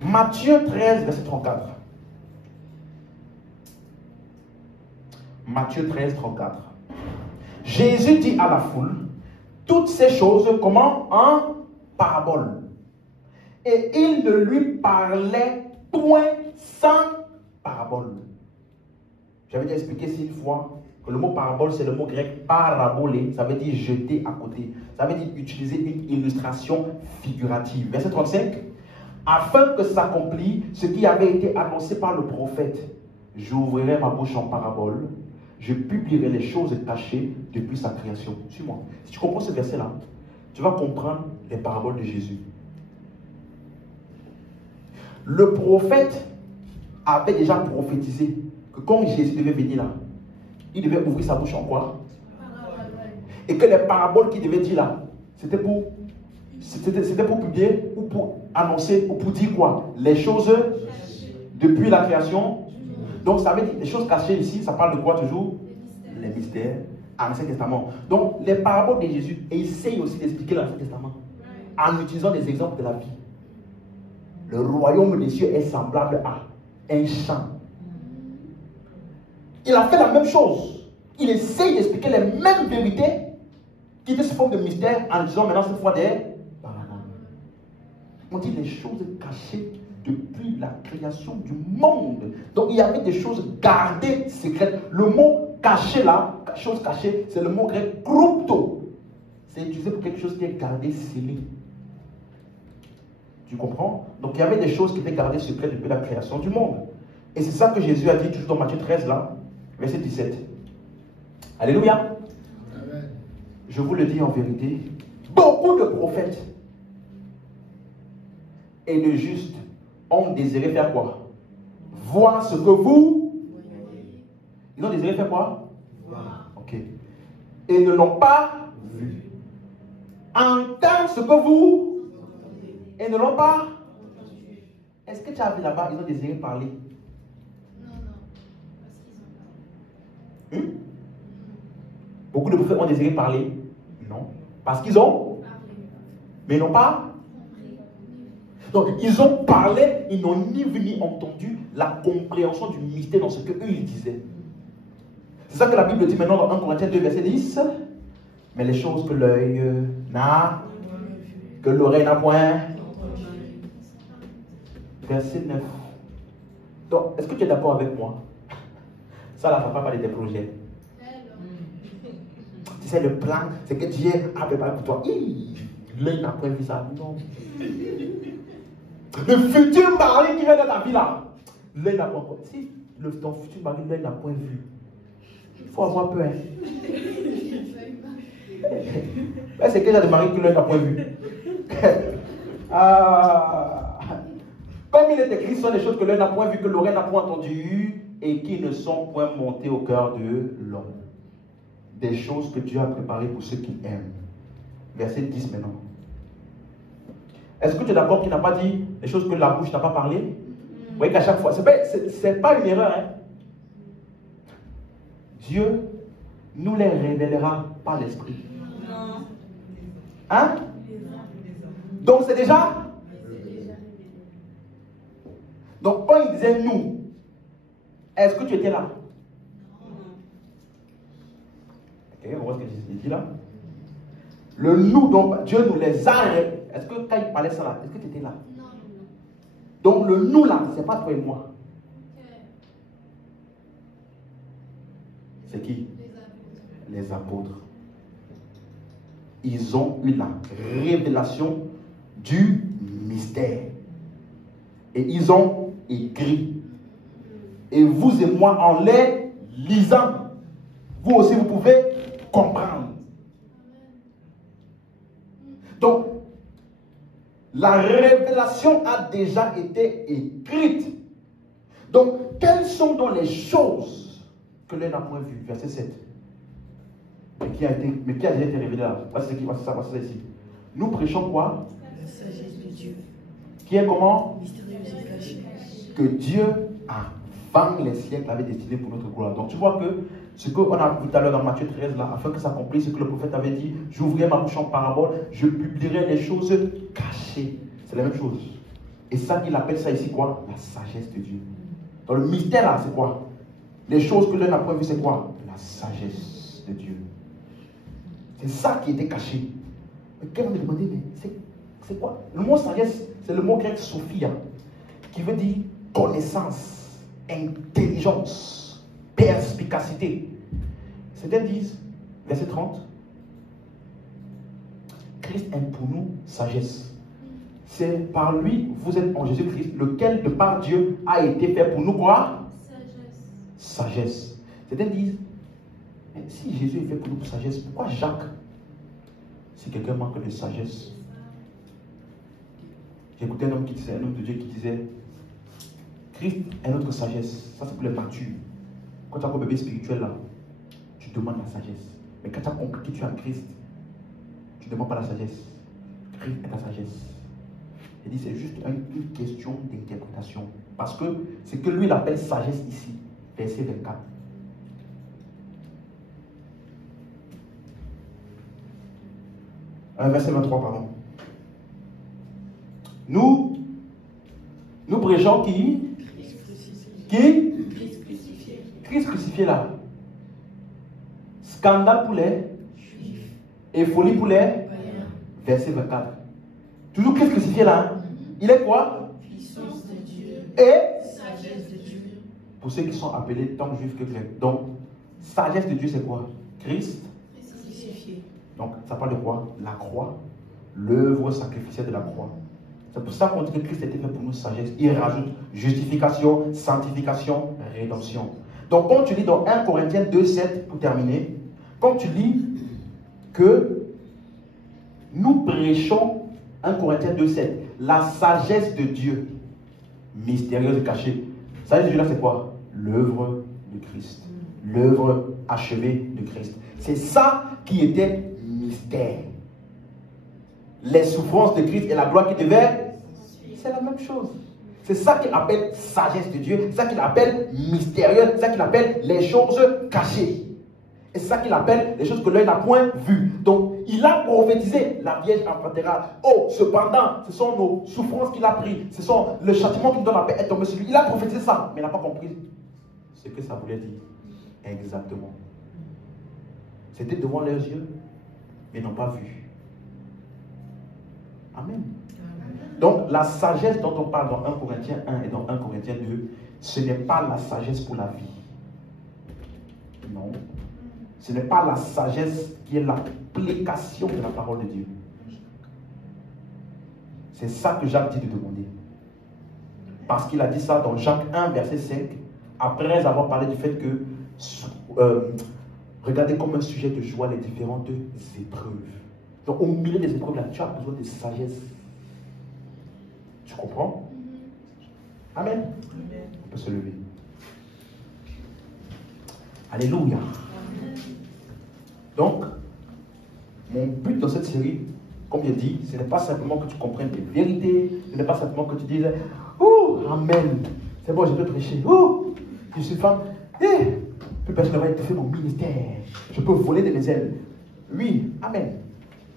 Matthieu 13, verset 34. Matthieu 13, 34. Jésus dit à la foule, toutes ces choses, comment? En parabole. Et il ne lui parlait point sans parabole. J'avais déjà expliqué ici une fois que le mot parabole, c'est le mot grec parabolé. Ça veut dire jeter à côté. Ça veut dire utiliser une illustration figurative. Verset 35. Afin que s'accomplisse ce qui avait été annoncé par le prophète. J'ouvrirai ma bouche en parabole. Je publierai les choses cachées depuis sa création. Suis-moi. Si tu comprends ce verset-là, tu vas comprendre les paraboles de Jésus. Le prophète avait déjà prophétisé que quand Jésus devait venir là, il devait ouvrir sa bouche en quoi? Et que les paraboles qu'il devait dire là, c'était pour publier ou pour annoncer ou pour dire quoi? Les choses depuis la création. Donc ça veut dire les choses cachées ici, ça parle de quoi toujours? Les mystères. Ancien Testament. Donc les paraboles de Jésus essayent aussi d'expliquer l'Ancien Testament en utilisant des exemples de la vie. Le royaume des cieux est semblable à un champ. Il a fait la même chose. Il essaye d'expliquer les mêmes vérités qui étaient sous forme de mystère en disant maintenant cette fois des paraboles. On dit les choses cachées depuis la création du monde. Donc il y avait des choses gardées secrètes. Le mot caché là, chose cachée, c'est le mot grec krypto. C'est utilisé pour quelque chose qui est gardé, scellé. Tu comprends? Donc il y avait des choses qui étaient gardées secrètes depuis la création du monde. Et c'est ça que Jésus a dit toujours dans Matthieu 13 là, verset 17. Alléluia. Amen. Je vous le dis en vérité, beaucoup de prophètes et de justes ont désiré faire quoi? Voir ce que vous... Ils ont désiré faire quoi? Voir. Ok. Et ne l'ont pas vu. Entendre ce que vous... Et ne l'ont pas. Est-ce que tu as vu là-bas, ils ont désiré parler? Non. Parce qu'ils ont parlé. Beaucoup de prophètes ont désiré parler? Non. Parce qu'ils ont parlé. Mais ils n'ont pas. Donc, ils ont parlé, ils n'ont ni vu ni entendu la compréhension du mystère dans ce qu'eux ils disaient. C'est ça que la Bible dit maintenant dans 1 Corinthiens 2, verset 10. Mais les choses que l'œil n'a, que l'oreille n'a point. Verset 9. Donc, est-ce que tu es d'accord avec moi? Ça là, ça ne va pas parler des projets. Tu sais, le plan, c'est que Dieu a préparé pour toi. L'œil n'a point vu ça. Non. Le futur mari qui vient dans ta vie là, l'œil n'a pas vu. Si ton futur mari, l'œil n'a point vu, il faut avoir peur. C'est que j'ai des maris qui l'œil n'a point vu. Comme il est écrit, ce sont des choses que l'œil n'a point vu, que l'oreille n'a point entendu, et qui ne sont point montées au cœur de l'homme. Des choses que Dieu a préparées pour ceux qui aiment. Verset 10 maintenant. Est-ce que tu es d'accord qu'il n'a pas dit des choses que la bouche n'a pas parlé? Vous voyez qu'à chaque fois, ce n'est pas une erreur. Hein? Dieu nous les révélera par l'esprit. Hein? Donc c'est déjà? Donc quand il disait nous, est-ce que tu étais là? Ok, on voit ce qu'il dit là. Le nous, donc Dieu nous les a. Est-ce que quand il parlait ça là, est-ce que tu étais là? Non. Donc le nous là, c'est pas toi et moi. C'est qui? Les apôtres. Ils ont eu la révélation du mystère. Et ils ont écrit. Et vous et moi, en les lisant, vous aussi vous pouvez comprendre. Donc, la révélation a déjà été écrite. Donc, quelles sont donc les choses que l'œil n'a point vues? Verset 7. Mais qui a déjà été révélé là? Voici ça ici. Nous prêchons quoi? La sagesse de Dieu. Qui est comment? Mystérieuse et cachée. Que Dieu, avant les siècles, avait destiné pour notre gloire. Donc, tu vois que ce qu'on a vu tout à l'heure dans Matthieu 13, là, afin que ça accomplisse ce que le prophète avait dit, j'ouvrirai ma bouche en parabole, je publierai les choses cachées. C'est la même chose. Et ça, il appelle ça ici quoi? La sagesse de Dieu. Dans le mystère là, c'est quoi? Les choses que l'un n'a pas vues, c'est quoi? La sagesse de Dieu. C'est ça qui était caché. Mais quelqu'un me demandait, mais c'est quoi? Le mot sagesse, c'est le mot grec sophia, qui veut dire connaissance, intelligence, perspicacité. Certains disent, verset 30, Christ aime pour nous sagesse. C'est par lui, vous êtes en Jésus-Christ, lequel de par Dieu a été fait pour nous quoi? Sagesse. Certains disent, mais si Jésus est fait pour nous pour sagesse, pourquoi Jacques, si quelqu'un manque de sagesse? J'ai écouté un homme de Dieu qui disait, Christ est notre sagesse. Ça c'est pour les matures. Quand tu as un bébé spirituel là, tu demandes la sagesse. Mais quand tu as compris que tu es en Christ, tu ne demandes pas la sagesse. Christ est ta sagesse. Il dit c'est juste une question d'interprétation. Parce que c'est que lui il appelle sagesse ici. Verset 24. Verset 23, pardon. Nous prêchons qui? Christ crucifié là. Scandale pour les Juifs. Et folie pour les païens. Verset 24. Toujours Christ crucifié là. Hein? Il est quoi? Puissance de Dieu. Et sagesse de Dieu. Pour ceux qui sont appelés tant juifs que grecs. Donc, sagesse de Dieu c'est quoi? Christ crucifié. Donc, ça parle de quoi? La croix. L'œuvre sacrificielle de la croix. C'est pour ça qu'on dit que Christ était fait pour nous sagesse. Il rajoute justification, sanctification, rédemption. Donc, quand tu lis dans 1 Corinthiens 2,7, pour terminer, quand tu lis que nous prêchons 1 Corinthiens 2,7, la sagesse de Dieu, mystérieuse et cachée. Sagesse de Dieu là, c'est quoi? L'œuvre de Christ. L'œuvre achevée de Christ. C'est ça qui était mystère. Les souffrances de Christ et la gloire qui devait, c'est la même chose. C'est ça qu'il appelle sagesse de Dieu, c'est ça qu'il appelle mystérieux, c'est ça qu'il appelle les choses cachées. Et c'est ça qu'il appelle les choses que l'œil n'a point vues. Donc, il a prophétisé, la Vierge enfantera. Oh, cependant, ce sont nos souffrances qu'il a prises, ce sont le châtiment qui nous donne la paix est tombé sur lui. Il a prophétisé ça, mais il n'a pas compris ce que ça voulait dire. Exactement. C'était devant leurs yeux, mais ils n'ont pas vu. Amen. Donc, la sagesse dont on parle dans 1 Corinthiens 1 et dans 1 Corinthiens 2, ce n'est pas la sagesse pour la vie. Non. Ce n'est pas la sagesse qui est l'application de la parole de Dieu. C'est ça que Jacques dit de demander. Parce qu'il a dit ça dans Jacques 1, verset 5, après avoir parlé du fait que regardez comme un sujet de joie les différentes épreuves. Donc, au milieu des épreuves, là, tu as besoin de sagesse. Tu comprends? Amen. On peut se lever. Alléluia. Donc, mon but dans cette série, comme je dis, ce n'est pas simplement que tu comprennes des vérités, ce n'est pas simplement que tu dises « Oh, Amen, c'est bon, je peux prêcher. Oh, je suis femme. Plus personne ne va être fait mon ministère. Je peux voler de mes ailes. » Oui, Amen.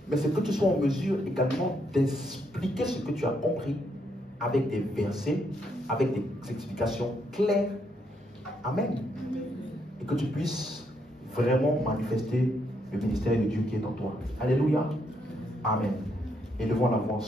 Mais c'est que tu sois en mesure également d'expliquer ce que tu as compris avec des versets, avec des explications claires. Amen. Et que tu puisses vraiment manifester le ministère de Dieu qui est en toi. Alléluia. Amen. Élevons la voix.